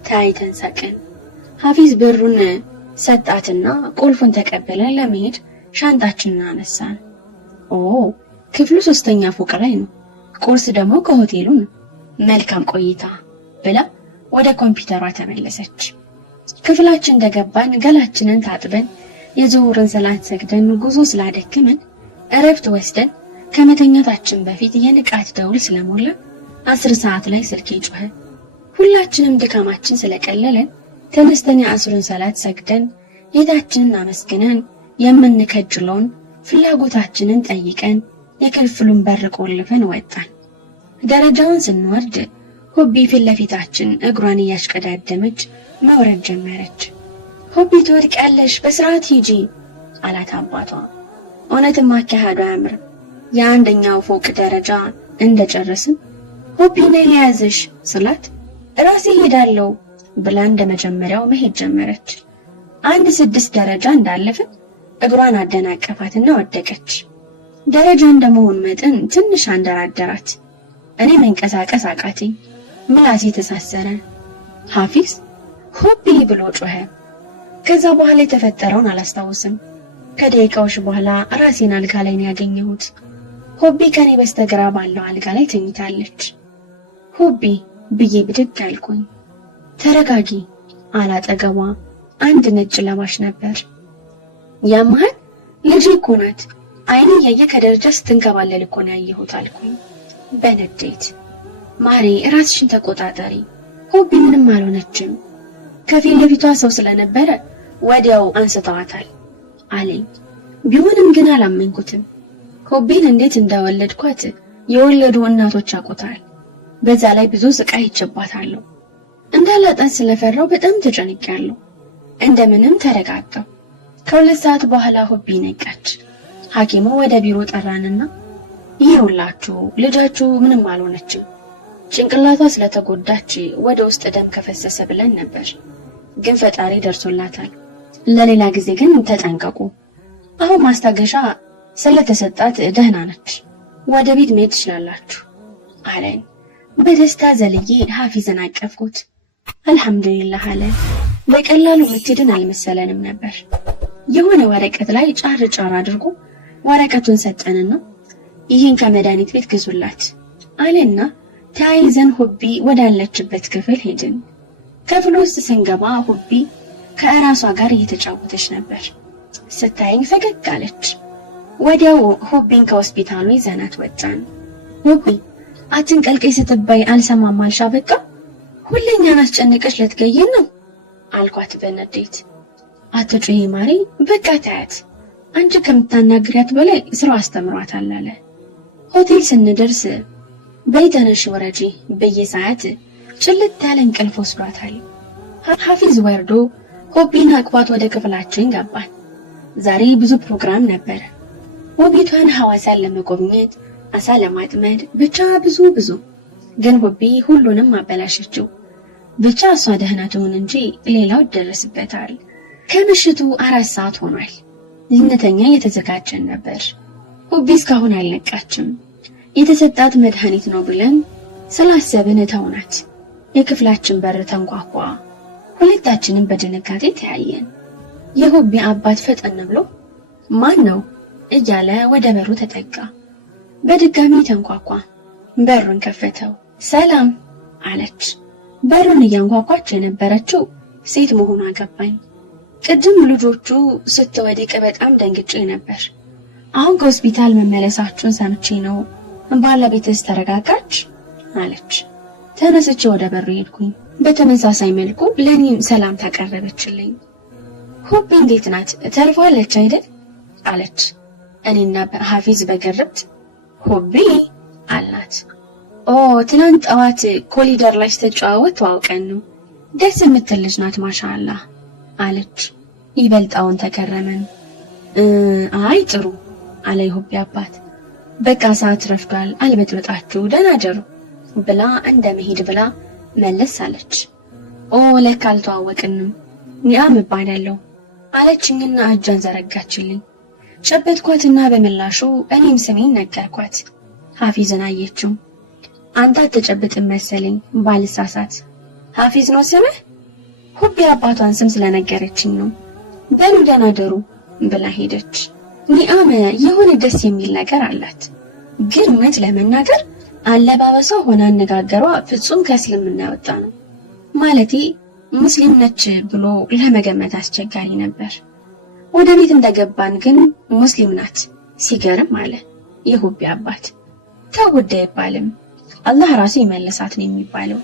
ታይተን ሳቅን። ሐፊዝ ብሩን ሰጣትና ቁልፉን ተቀበለ ለመሄድ ሻንጣችንን አነሳን። ክፍሉ 3ኛ ፎቅ ላይ ነው። ቁርስ ደግሞ ከሆቴሉ ነው። መልካም ቆይታ ብላ ወደ ኮምፒውተሯ ተመለሰች። ክፍላችን እንደገባን ገላችንን ታጥበን የዙሁርን ሰላት ሰግደን ጉዞ ስላደከመን እረፍት ወስደን ከመተኛታችን በፊት የንቃት ደውል ስለሞላ 10 ሰዓት ላይ ስልኬ ጮኸ። ሁላችንም ድካማችን ስለቀለለን ተነስተን የአስሩን ሰላት ሰግደን ጌታችንን አመስግነን የምንከጅለውን ፍላጎታችንን ጠይቀን የክፍሉን በር ቆልፈን ወጣን። ደረጃውን ስንወርድ ሆቢ ፊት ለፊታችን እግሯን እያሽቀዳደመች መውረድ ጀመረች። ሆቢ ትወድቂያለሽ፣ በስርዓት ሂጂ አላት አባቷ። እውነትም አካሄዷ አያምርም። የአንደኛው ፎቅ ደረጃ እንደጨረስን ሆቢ ነይ ልያዝሽ ስላት ራሴ ሄዳለሁ ብላ እንደመጀመሪያው መሄድ ጀመረች። 6 ደረጃ እንዳለፍን እግሯን አደናቀፋትና ወደቀች። ደረጃ እንደመሆን መጠን ትንሽ አንደራደራት። እኔ መንቀሳቀስ አቃተኝ። ምላሴ ተሳሰረ። ሐፊዝ ሆቢ ብሎ ጮኸ። ከዛ በኋላ የተፈጠረውን አላስታውስም። ከደቂቃዎች በኋላ ራሴን አልጋ ላይ ነው ያገኘሁት። ሆቢ ከኔ በስተግራ ባለው አልጋ ላይ ተኝታለች። ሆቢ ብዬ ብድግ አልኩኝ። ተረጋጊ አላጠገቧ አንድ ነጭ ለባሽ ነበር። ያማህ ልጅ እኮ ናት፣ አይኔ ያየ ከደረጃ ስትንከባለል እኮ ነው ያየሁት አልኩኝ በንዴት። ማሪ ራስሽን ተቆጣጠሪ፣ ሆቢ ምንም አልሆነችም፣ ከፊት ለፊቷ ሰው ስለነበረ ወዲያው አንስተዋታል አለኝ። ቢሆንም ግን አላመንኩትም። ሆቢን እንዴት እንደወለድኳት የወለዱ እናቶች ያውቁታል። በዛ ላይ ብዙ ስቃይ ይችባታለሁ። እንዳላጣት ስለፈራው በጣም ተጨንቄያለሁ። እንደምንም ተረጋጋሁ። ከ2 ሰዓት በኋላ ሆቢ ነቃች። ሐኪሙ ወደ ቢሮ ጠራንና ይኸውላችሁ ልጃችሁ ምንም አልሆነችም፣ ጭንቅላቷ ስለተጎዳች ወደ ውስጥ ደም ከፈሰሰ ብለን ነበር፣ ግን ፈጣሪ ደርሶላታል። ለሌላ ጊዜ ግን ተጠንቀቁ። አሁን ማስታገሻ ስለተሰጣት ደህና ነች፣ ወደ ቤት መሄድ ትችላላችሁ አለኝ። በደስታ ዘልዬ ሐፊዝን አቀፍኩት። አልሐምዱሊላህ አለ። በቀላሉ ምትድን አልመሰለንም ነበር። የሆነ ወረቀት ላይ ጫር ጫር አድርጎ ወረቀቱን ሰጠንና ይህን ከመድኃኒት ቤት ግዙላት አለና ተያይዘን ሆቢ ወዳለችበት ክፍል ሄድን። ክፍሉ ውስጥ ስንገባ ሆቢ ከእራሷ ጋር እየተጫወተች ነበር። ስታየኝ ፈገግ አለች። ወዲያው ሆቢን ከሆስፒታሉ ይዘናት ወጣን። ሆቢ አትንቀልቀይ ስትባይ አልሰማም አልሻ፣ በቃ ሁለኛን አስጨንቀሽ ልትገይን ነው አልኳት በንዴት። አትጩሂ ማሪ፣ በቃ ታያት፣ አንቺ ከምታናግሪያት በላይ ስራው አስተምሯታል አለ። ሆቴል ስንደርስ በይተነሽ ወረጂ በየሰዓት ጭልጥ ያለ እንቅልፍ ወስዷታል። ሐፊዝ ወርዶ ሆቢን አቅፏት ወደ ክፍላችን ገባን። ዛሬ ብዙ ፕሮግራም ነበር። ሆቢቷን ሐዋሳን ለመጎብኘት፣ አሳ ለማጥመድ፣ ብቻ ብዙ ግን ሆቢ ሁሉንም አበላሸችው። ብቻ እሷ ደህና ትሁን እንጂ ሌላው ይደረስበታል። ከምሽቱ 4 ሰዓት ሆኗል። ልንተኛ የተዘጋጀን ነበር። ሆቢ እስካሁን አልነቃችም። የተሰጣት መድኃኒት ነው ብለን ስላሰብን ተውናት። የክፍላችን በር ተንኳኳ። ሁለታችንም በድንጋጤ ተያየን። የሆቢ አባት ፈጠን ብሎ ማን ነው እያለ ወደ በሩ ተጠጋ። በድጋሚ ተንኳኳ። በሩን ከፈተው። ሰላም አለች። በሩን እያንኳኳች የነበረችው ሴት መሆኗ ገባኝ። ቅድም ልጆቹ ስትወድቅ በጣም ደንግጬ ነበር። አሁን ከሆስፒታል መመለሳችሁን ሰምቼ ነው። ባለቤትስ ተረጋጋች አለች። ተነስቼ ወደ በሩ ሄድኩኝ። በተመሳሳይ መልኩ ለኔም ሰላም ታቀረበችልኝ። ሁቢ እንዴት ናት ተርፋለች አይደል አለች። እኔና ሐፊዝ በግርምት ሁቢ አላት። ኦ ትናንት ጠዋት ኮሊደር ላይ ተጫወት ተዋውቀን ነው ደስ የምትል ልጅ ናት ማሻአላህ አለች። ይበልጣውን ተከረመን። አይ ጥሩ አለ የሁቢ አባት። በቃ ሰዓት ረፍዷል አልበጥበጣችሁ ደህና ደሩ ብላ እንደመሄድ ብላ መለስ አለች። ኦ ለካ አልተዋወቅንም ኒአም እባላለሁ አለችኝና እጇን ዘረጋችልኝ። ጨበጥኳትና በምላሹ እኔም ስሜን ነገርኳት። ሐፊዝን አየችው። አንተ አትጨብጥም መሰለኝ ባልሳሳት ሐፊዝ ነው ስምህ? ሁቢ አባቷን ስም ስለነገረችኝ ነው። በሉ ደህና ደሩ ብላ ሄደች። ኒአም የሆነ ደስ የሚል ነገር አላት። ግን እውነት ለመናገር አለባበሷ ሆነ አነጋገሯ ፍጹም ከእስልምና የወጣ ነው። ማለቴ ሙስሊም ነች ብሎ ለመገመት አስቸጋሪ ነበር። ወደ ቤት እንደገባን ግን ሙስሊም ናት ሲገርም አለ የሁቢ አባት። ተውደ አይባልም አላህ ራሱ ይመልሳት ነው የሚባለው።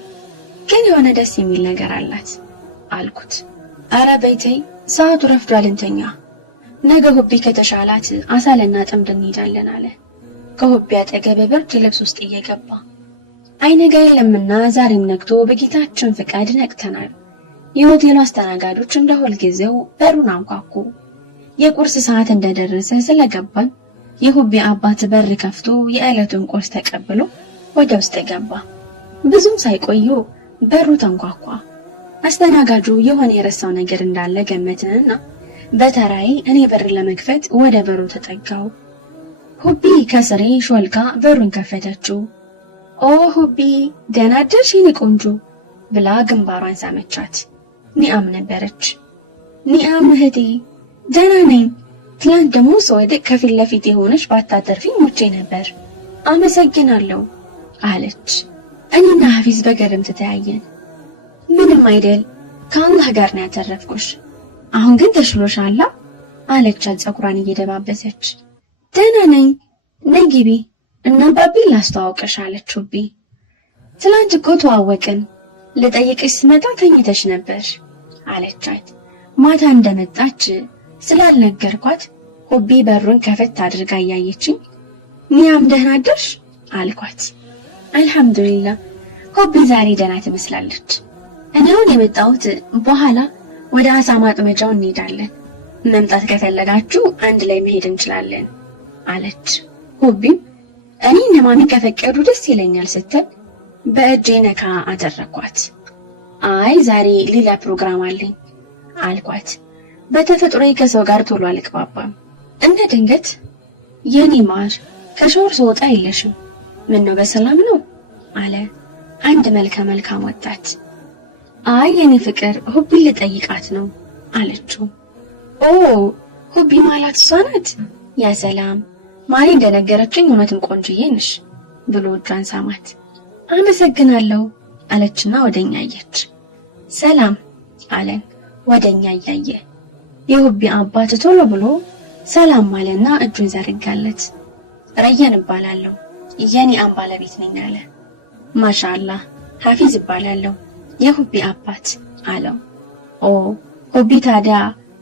ግን የሆነ ደስ የሚል ነገር አላት አልኩት። አረ በይተይ ሰዓቱ ረፍዷል እንተኛ። ነገ ሁቢ ከተሻላት አሳለና ጥምድ እንሄዳለን አለ ከሁቢ አጠገብ ብርድ ልብስ ውስጥ እየገባ። አይነጋ የለምና ዛሬም ነግቶ በጌታችን ፍቃድ ነቅተናል። የሆቴሉ አስተናጋጆች እንደ ሁልጊዜው በሩን አንኳኩ። የቁርስ ሰዓት እንደደረሰ ስለገባን የሁቢ አባት በር ከፍቶ የዕለቱን ቁርስ ተቀብሎ ወደ ውስጥ ገባ። ብዙም ሳይቆዩ በሩ ተንኳኳ። አስተናጋጁ የሆነ የረሳው ነገር እንዳለ ገመተንና በተራይ እኔ በር ለመክፈት ወደ በሩ ተጠጋው። ሁቢ ከስሬ ሾልካ በሩን ከፈተችው። ኦ ሁቢ ደህና አደርሽ የኔ ቆንጆ ብላ ግንባሯን ሳመቻት። ኒአም ነበረች። ኒአም እህቴ ደህና ነኝ። ትላንት ደግሞ ስወድቅ ከፊት ለፊት የሆነች ባታተርፊኝ ሞቼ ነበር። አመሰግናለሁ አለች። እኔና ሐፊዝ በግርምት ተያየን። ምንም አይደል ከአላህ ጋር ነው ያተረፍኩሽ። አሁን ግን ተሽሎሻል አለቻት ፀጉሯን እየደባበሰች። ደህና ነኝ ነይ ግቢ እና ባቢ ላስተዋውቅሽ አለች ሁቢ። ትላንት እኮ ተዋወቅን ልጠይቅሽ ስመጣ ተኝተሽ ነበር አለቻት። ማታ እንደመጣች ስላልነገርኳት ሁቢ በሩን ከፈት አድርጋ እያየችኝ ኒያም ደህና አደርሽ አልኳት። አልሐምዱሊላህ ሁቢ ዛሬ ደህና ትመስላለች። እኔውን የመጣሁት በኋላ ወደ አሳ ማጥመጃው እንሄዳለን። መምጣት ከፈለጋችሁ አንድ ላይ መሄድ እንችላለን አለች። ሁቢም እኔ ማሚ ከፈቀዱ ደስ ይለኛል ስትል በእጄ ነካ አደረኳት። አይ ዛሬ ሌላ ፕሮግራም አለኝ አልኳት። በተፈጥሮዬ ከሰው ጋር ቶሎ አልግባባም። እንደ ድንገት የኔ ማር ከሾር ስወጣ የለሽም ምን ነው በሰላም ነው አለ አንድ መልካም ወጣት። አይ የኔ ፍቅር ሁቢ ልጠይቃት ነው አለችው። ኦ ሁቢ ማለት እሷ ናት? ያ ሰላም ማሪ እንደነገረችኝ እውነትም ቆንጆዬ ነሽ ብሎ እጇን ሳማት። አመሰግናለሁ አለችና ወደኛ አየች። ሰላም አለን ወደኛ እያየ። የሁቢ አባት ቶሎ ብሎ ሰላም ማለና እጁን ዘረጋለት። ረየን እባላለሁ የኒአም ባለቤት ነኝ አለ። ማሻአላህ ሐፊዝ እባላለሁ የሁቢ አባት አለው። ኦ ሁቢ ታዲያ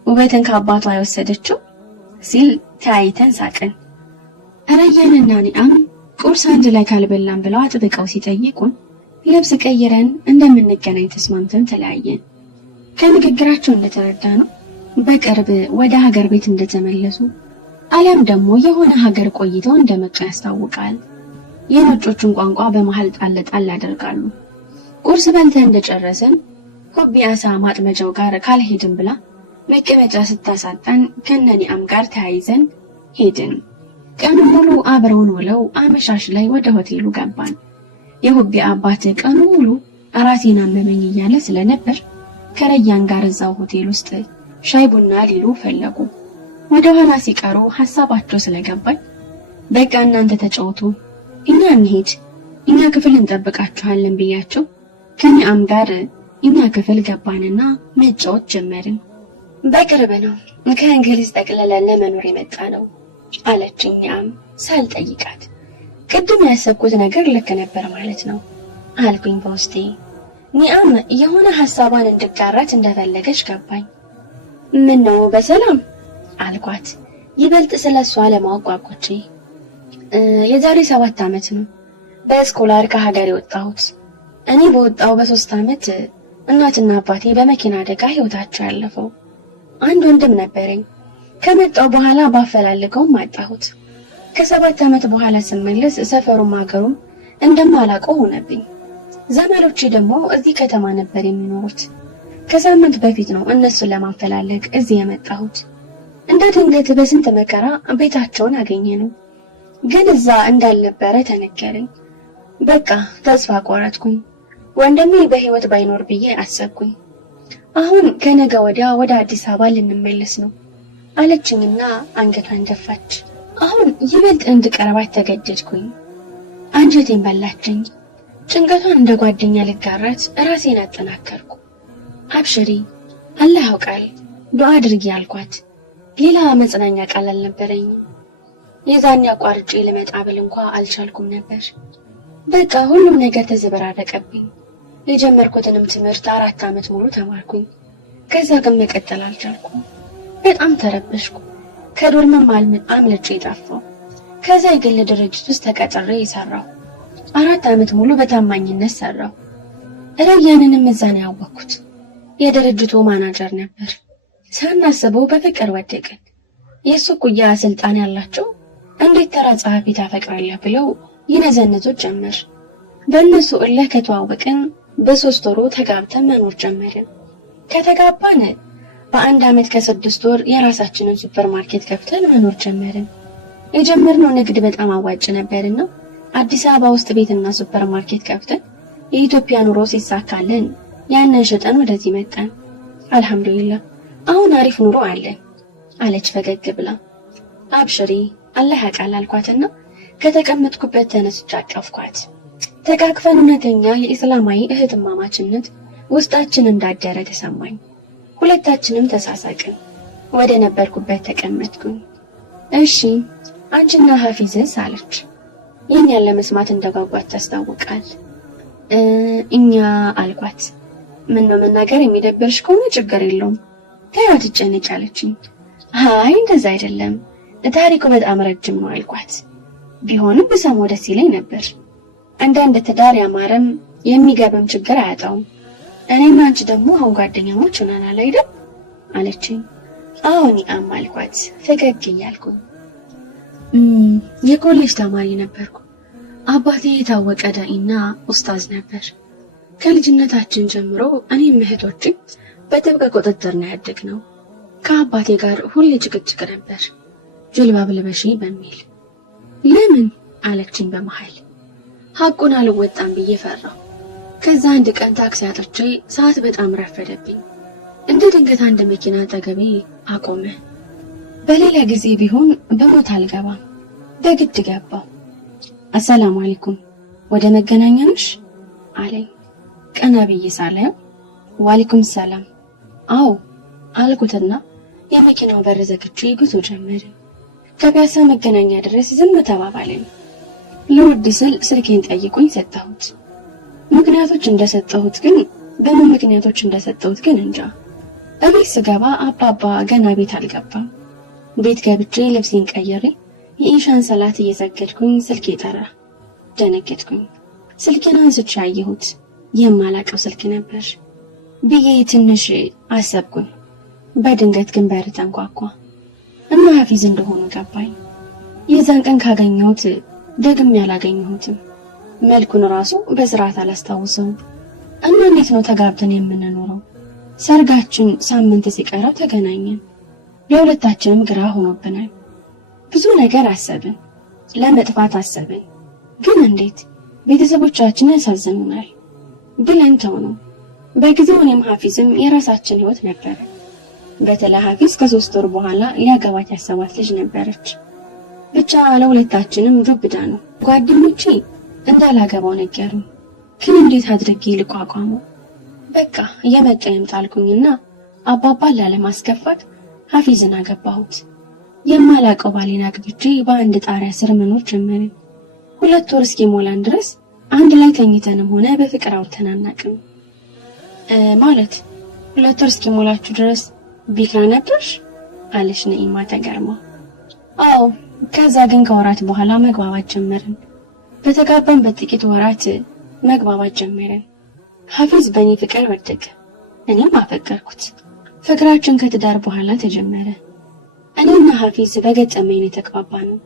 ውበትን ከአባቷ የወሰደችው ሲል ተያይተን ሳቅን። ረየንና ኒአም ቁርስ አንድ ላይ ካልበላን ብለው አጥብቀው ሲጠይቁን ልብስ ቀይረን እንደምንገናኝ ተስማምተን ተለያየን። ከንግግራቸው እንደተረዳ ነው በቅርብ ወደ ሀገር ቤት እንደተመለሱ አለም ደግሞ የሆነ ሀገር ቆይተው እንደመጡ ያስታውቃል። የነጮቹን ቋንቋ በመሃል ጣል ያደርጋሉ። ቁርስ በልተን እንደጨረሰን ሁቢ አሳ ማጥመጃው ጋር ካልሄድን ብላ መቀመጫ ስታሳጣን ከነኒአም ጋር ተያይዘን ሄድን። ቀኑ ሙሉ አብረውን ውለው አመሻሽ ላይ ወደ ሆቴሉ ገባን። የሁቢ አባት ቀኑ ሙሉ ራሴን አመመኝ እያለ ስለነበር ከረያን ጋር እዛው ሆቴል ውስጥ ሻይ ቡና ሊሉ ፈለጉ። ወደ ኋላ ሲቀሩ ሐሳባቸው ስለገባኝ በቃ እናንተ ተጫወቱ እኛ እንሄድ እኛ ክፍል እንጠብቃችኋለን ብያቸው ከኒአም ጋር እኛ ክፍል ገባንና መጫወት ጀመርን። በቅርብ ነው ከእንግሊዝ ጠቅልለን ለመኖር የመጣ ነው አለችኝ ኒአም ሳልጠይቃት። ቅድም ያሰብኩት ነገር ልክ ነበር ማለት ነው አልኩኝ በውስጤ። ኒአም የሆነ ሐሳቧን እንድጋራት እንደፈለገች ገባኝ። ምን ነው በሰላም አልኳት። ይበልጥ ስለሷ ለማወቅ ጓጉቼ። የዛሬ 7 ዓመት ነው በስኮላር ከሀገር የወጣሁት። እኔ በወጣው በ3 ዓመት እናትና አባቴ በመኪና አደጋ ህይወታቸው ያለፈው። አንድ ወንድም ነበረኝ። ከመጣው በኋላ ባፈላልገውም አጣሁት። ከ7 ዓመት በኋላ ስመለስ ሰፈሩም ሀገሩም እንደማላውቀው ሆነብኝ። ዘመዶቼ ደግሞ እዚህ ከተማ ነበር የሚኖሩት። ከሳምንት በፊት ነው እነሱን ለማፈላለግ እዚህ የመጣሁት። እንደ ድንገት በስንት መከራ ቤታቸውን አገኘነው። ግን እዛ እንዳልነበረ ተነገረኝ። በቃ ተስፋ ቆረጥኩኝ። ወንድሜ በህይወት ባይኖር ብዬ አሰብኩኝ። አሁን ከነገ ወዲያ ወደ አዲስ አበባ ልንመለስ ነው አለችኝና አንገቷን ደፋች። አሁን ይበልጥ እንድቀርባት ተገደድኩኝ። አንጀቴን በላችኝ። ጭንቀቷን እንደ ጓደኛ ልጋራት ራሴን አጠናከርኩ። አብሽሪ አላህ ያውቃል ዱዓ አድርጊ አልኳት። ሌላ መጽናኛ ቃል አልነበረኝም። የዛኔ አቋርጬ ልመጣ ብል እንኳን አልቻልኩም ነበር። በቃ ሁሉም ነገር ተዘበራረቀብኝ። የጀመርኩትንም ትምህርት 4 ዓመት ሙሉ ተማርኩኝ። ከዛ ግን መቀጠል አልቻልኩም። በጣም ተረበሽኩ። ከዶርምም አምልጬ ጠፋሁ። ከዛ የግል ድርጅት ውስጥ ተቀጥሬ ሰራሁ። 4 ዓመት ሙሉ በታማኝነት ሰራሁ። ረያንንም እዛ ነው ያወቅኩት። የድርጅቱ ማናጀር ነበር። ሳናስበው በፍቅር ወደቅን። የሱ ኩያ ስልጣን ያላቸው እንዴት ተራ ጸሐፊ ታፈቅራለህ ብለው ይነዘነዙት ጀመር። በእነሱ እልህ ከተዋወቅን በ3 ወሩ ተጋብተን መኖር ጀመርን። ከተጋባን በ1 ዓመት ከ6 ወር የራሳችንን ሱፐርማርኬት ከፍተን መኖር ጀመርን። የጀመርነው ንግድ በጣም አዋጭ ነበርና አዲስ አበባ ውስጥ ቤትና ሱፐርማርኬት ከፍተን የኢትዮጵያ ኑሮ ሲሳካልን ያንን ሸጠን ወደዚህ መጣን። አልহামዱሊላህ አሁን አሪፍ ኑሮ አለን አለች ፈገግ ብላ። አብሽሪ አላህ ያውቃል አልኳትና ከተቀመጥኩበት ተነስቼ አቀፍኳት። ተቃቅፈን እውነተኛ የእስላማዊ እህትማማችነት ውስጣችን እንዳደረ ተሰማኝ። ሁለታችንም ተሳሳቅን። ወደ ነበርኩበት ተቀመጥኩኝ። እሺ አንቺና ሐፊዝስ አለች። የኛን ለመስማት እንደጓጓት ታስታውቃል። እኛ አልኳት። ምን ነው መናገር የሚደብርሽ ከሆነ ችግር የለውም ተይው አትጨነቂ አለችኝ። አይ እንደዛ አይደለም ታሪኩ በጣም ረጅም ነው አልኳት። ቢሆንም ብሰማው ደስ ይለኝ ነበር። አንዳንድ ትዳር ያማረም የሚገርም ችግር አያጣውም። እኔና አንቺ ደግሞ አሁን ጓደኛሞች ሆነናል አይደል አለችኝ። አዎ ኒአም አልኳት ፈገግ እያልኩ። የኮሌጅ ተማሪ ነበርኩ። አባቴ የታወቀ ዳኢና ኡስታዝ ነበር። ከልጅነታችን ጀምሮ እኔም እህቶቼ በጥብቅ ቁጥጥር ነው ያደግነው። ከአባቴ ጋር ሁሌ ጭቅጭቅ ነበር፣ ጅልባብ ልበሺ በሚል። ለምን አለችኝ በመሃል። ሐቁን አልወጣም ብዬ ፈራሁ። ከዛ አንድ ቀን ታክሲ አጥቼ ሰዓት በጣም ረፈደብኝ። እንደ ድንገት አንድ መኪና አጠገቤ አቆመ። በሌላ ጊዜ ቢሆን በሞት አልገባም፣ በግድ ገባሁ። አሰላሙ አለይኩም ወደ መገናኛ ነሽ አለኝ። ቀና ብዬ ሳለው ወአለይኩም ሰላም አው አልኩትና የመኪናው በር ዘግቼ ጉዞ ጀመርን። ከፒያሳ መገናኛ ድረስ ዝም ተባባልን። ልውድ ስል ስልኬን ጠይቁኝ ሰጠሁት። ምክንያቶች እንደሰጠሁት ግን እንጃ። እቤት ስገባ አባባ ገና ቤት አልገባም። ቤት ገብቼ ልብሴን ቀይሬ የኢሻን ሰላት እየሰገድኩኝ ስልኬ ጠራ። ደነገጥኩኝ። ስልኬን አንስቼ አየሁት። የማላቀው ስልክ ነበር ብዬ ትንሽ አሰብኩኝ። በድንገት ግን በር ተንኳኳ እና ሐፊዝ እንደሆነ ገባኝ። የዛን ቀን ካገኘሁት ደግሜ ያላገኘሁትም። መልኩን ራሱ በስርዓት አላስታውሰውም። እና እንዴት ነው ተጋብተን የምንኖረው? ሰርጋችን ሳምንት ሲቀረው ተገናኘን። ለሁለታችንም ግራ ሆኖብናል። ብዙ ነገር አሰብን፣ ለመጥፋት አሰብን። ግን እንዴት? ቤተሰቦቻችን ያሳዝኑናል ብለን ተውነው። በጊዜው እኔም ሐፊዝም የራሳችን ህይወት ነበር። በተለይ ሐፊዝ ከ3 ወር በኋላ ሊያገባት ያሰባት ልጅ ነበረች። ብቻ ለሁለታችንም ዱብዳ ነው። ጓደኞቼ እንዳላገባው ነገሩኝ። ግን እንዴት አድርጌ ልቋቋመው? በቃ የመጣ ይምጣልኩኝና አባባን ላለማስከፋት ሐፊዝን አገባሁት። የማላቀው ባሌን አግብቼ በአንድ ጣሪያ ስር መኖር ጀመርን። 2 ወር እስኪሞላን ድረስ አንድ ላይ ተኝተንም ሆነ በፍቅር አውርተን አናውቅም። ማለት 2 ወር እስኪሞላችሁ ድረስ ቢክራ ነበርሽ አለች ነኢማ ተገርማ። አዎ፣ ከዛ ግን ከወራት በኋላ መግባባት ጀመርን። በተጋባን በጥቂት ወራት መግባባት ጀመርን። ሐፊዝ በእኔ ፍቅር ወደቀ፣ እኔም አፈቀርኩት። ፍቅራችን ከትዳር በኋላ ተጀመረ። እኔና ሐፊዝ በገጠመኝ የተግባባነው።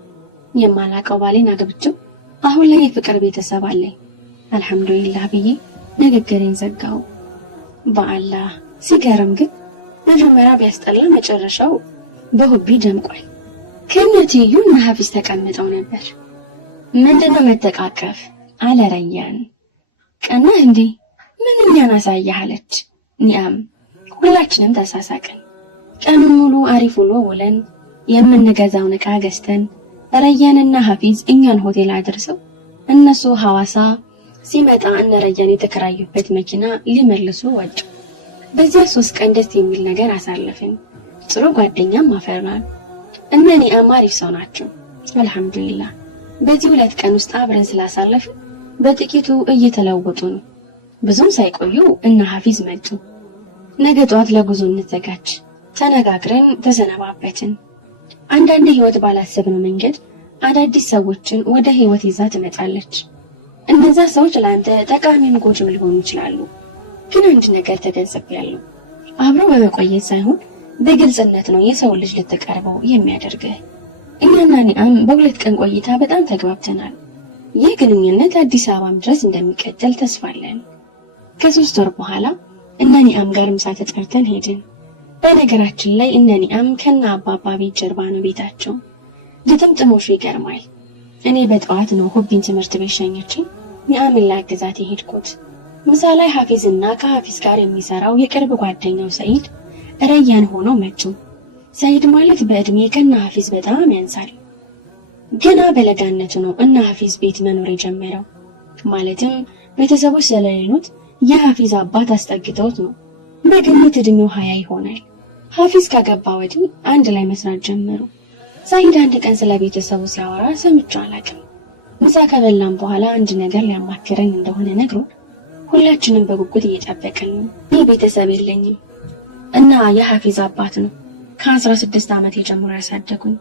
የማላቀው ባሌን አግብቼው አሁን ላይ የፍቅር ቤተሰብ አለኝ። አልሐምዱሊላህ ብዬ ንግግሬን ዘጋው። በአላህ ሲገርም ግን መጀመሪያ ቢያስጠላ መጨረሻው በሁቢ ደምቋል። ከነትዩ እና ሐፊዝ ተቀምጠው ነበር። ምንድነው መተቃቀፍ አለ ረያን። ቀና እንዴ ምንኛ ናሳያለች ኒአም። ሁላችንም ተሳሳቅን። ቀኑን ሙሉ አሪፍ ውሎ ውለን የምንገዛውን ዕቃ ገዝተን ረያንና ሐፊዝ እኛን ሆቴል አድርሰው እነሱ ሐዋሳ ሲመጣ እነ ረያን የተከራዩበት መኪና ሊመልሱ ወጡ። በዚያ 3 ቀን ደስ የሚል ነገር አሳለፍን። ጥሩ ጓደኛም አፈራን። እነ ኒአም አሪፍ ሰው ናቸው አልሐምዱሊላህ። በዚህ 2 ቀን ውስጥ አብረን ስላሳለፍን በጥቂቱ እየተለወጡ ነው። ብዙም ሳይቆዩ እነ ሐፊዝ መጡ። ነገ ጧት ለጉዞ እንዘጋጅ ተነጋግረን ተሰነባበትን። አንዳንድ ህይወት ባላሰብነው መንገድ አዳዲስ ሰዎችን ወደ ህይወት ይዛ ትመጣለች። እነዛ ሰዎች ለአንተ ጠቃሚም ጎጂም ሊሆኑ ይችላሉ። ግን አንድ ነገር ተገንዝቤያለሁ። አብሮ በመቆየት ሳይሆን በግልጽነት ነው የሰው ልጅ ልትቀርበው የሚያደርግህ። እኛና ኒአም በ2 ቀን ቆይታ በጣም ተግባብተናል። ይህ ግንኙነት አዲስ አበባም ድረስ እንደሚቀጥል ተስፋ አለን። ከ3 ወር በኋላ እነ ኒአም ጋር ምሳ ተጠርተን ሄድን። በነገራችን ላይ እነ ኒአም ከና አባባ ቤት ጀርባ ነው ቤታቸው። ግጥምጥሞሹ ይገርማል። እኔ በጠዋት ነው ሁቢን ትምህርት ቤት ሸኘችኝ። ኒአምን ላግዛት ሄድኩት። ምሳ ላይ ሐፊዝና ከሐፊዝ ጋር የሚሰራው የቅርብ ጓደኛው ሰይድ ረያን ሆነው መጡ። ሰይድ ማለት በእድሜ ከና ሐፊዝ በጣም ያንሳል። ገና በለጋነቱ ነው እነ ሐፊዝ ቤት መኖር የጀመረው። ማለትም ቤተሰቦች ስለሌሉት የሐፊዝ አባት አስጠግተውት ነው። በግምት እድሜው 20 ይሆናል። ሐፊዝ ካገባ ወዲህ አንድ ላይ መስራት ጀመሩ። ሰይድ አንድ ቀን ስለ ቤተሰቡ ሲያወራ ሰምቼ አላውቅም። ምሳ ከበላን በኋላ አንድ ነገር ሊያማክረኝ እንደሆነ ነግሮ ሁላችንም በጉጉት እየጠበቅን ነው። እኔ ቤተሰብ የለኝም እና የሐፊዝ አባት ነው ከ16 ዓመት ጀምሮ ያሳደጉኝ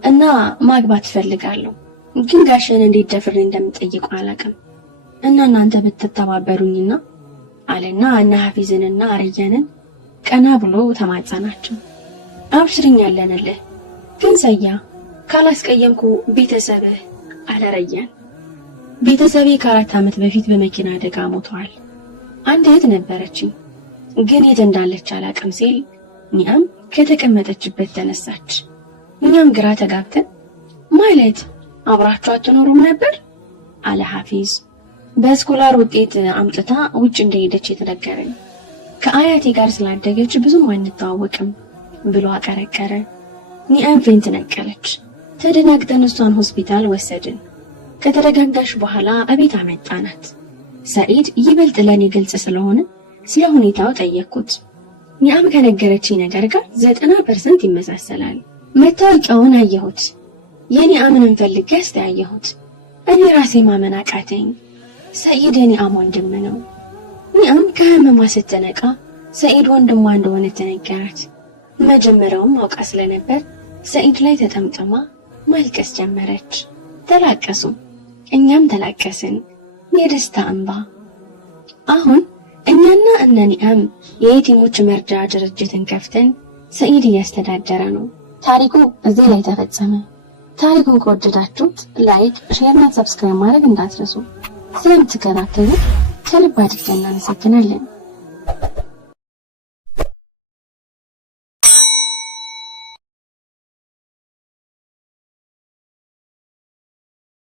እና ማግባት ፈልጋለሁ። ግን ጋሸን እንዴት ደፍሬ እንደምጠይቀው አላውቅም እና እናንተ ብትተባበሩኝና አለና እነ ሐፊዝንና ረያንን ቀና ብሎ ተማጸናቸው። አብሽርኝ ያለንልህ ግን ሰያ ካላስቀየምኩ ቤተሰብህ አለ ረያን። ቤተሰቤ ከ4 ዓመት በፊት በመኪና አደጋ ሞተዋል። አንድ እህት ነበረችኝ ግን የት እንዳለች አላውቅም ሲል ኒአም ከተቀመጠችበት ተነሳች። እኛም ግራ ተጋብተን ማለት አብራችሁ አትኖሩም ነበር አለ ሐፊዝ። በስኮላር ውጤት አምጥታ ውጭ እንደሄደች የተነገረኝ። ከአያቴ ጋር ስላደገች ብዙም አንተዋወቅም ብሎ አቀረቀረ። ኒአም ፌንት ነቀለች። ተደናግጠን እሷን ሆስፒታል ወሰድን። ከተረጋጋሽ በኋላ አቤት አመጣናት። ሰኢድ ይበልጥ ለኔ ግልጽ ስለሆነ ስለ ሁኔታው ጠየቅኩት። ኒአም ከነገረችኝ ነገር ጋር 90% ይመሳሰላል። መታወቂያውን አየሁት። የኒአምንን ፈልጌ አስተያየሁት። እኔ ራሴ ማመን አቃተኝ። ሰኢድ የኒአም ወንድም ነው። ኒአም ከህመሟ ስትነቃ ሰኢድ ወንድሟ እንደሆነ ተነገራት። መጀመሪያውም አውቃ ስለነበር ሰኢድ ላይ ተጠምጥማ ማልቀስ ጀመረች። ተላቀሱ፣ እኛም ተላቀስን። የደስታ እንባ። አሁን እኛና እነ ኒአም የየቲሞች መርጃ ድርጅትን ከፍተን ሰኢድ እያስተዳደረ ነው። ታሪኩ እዚህ ላይ ተፈጸመ። ታሪኩን ከወደዳችሁት ላይክ፣ ሼር እና ሰብስክራይብ ማድረግ እንዳትረሱ። ስለምትከታተሉ ከልብ አድርገን እናመሰግናለን።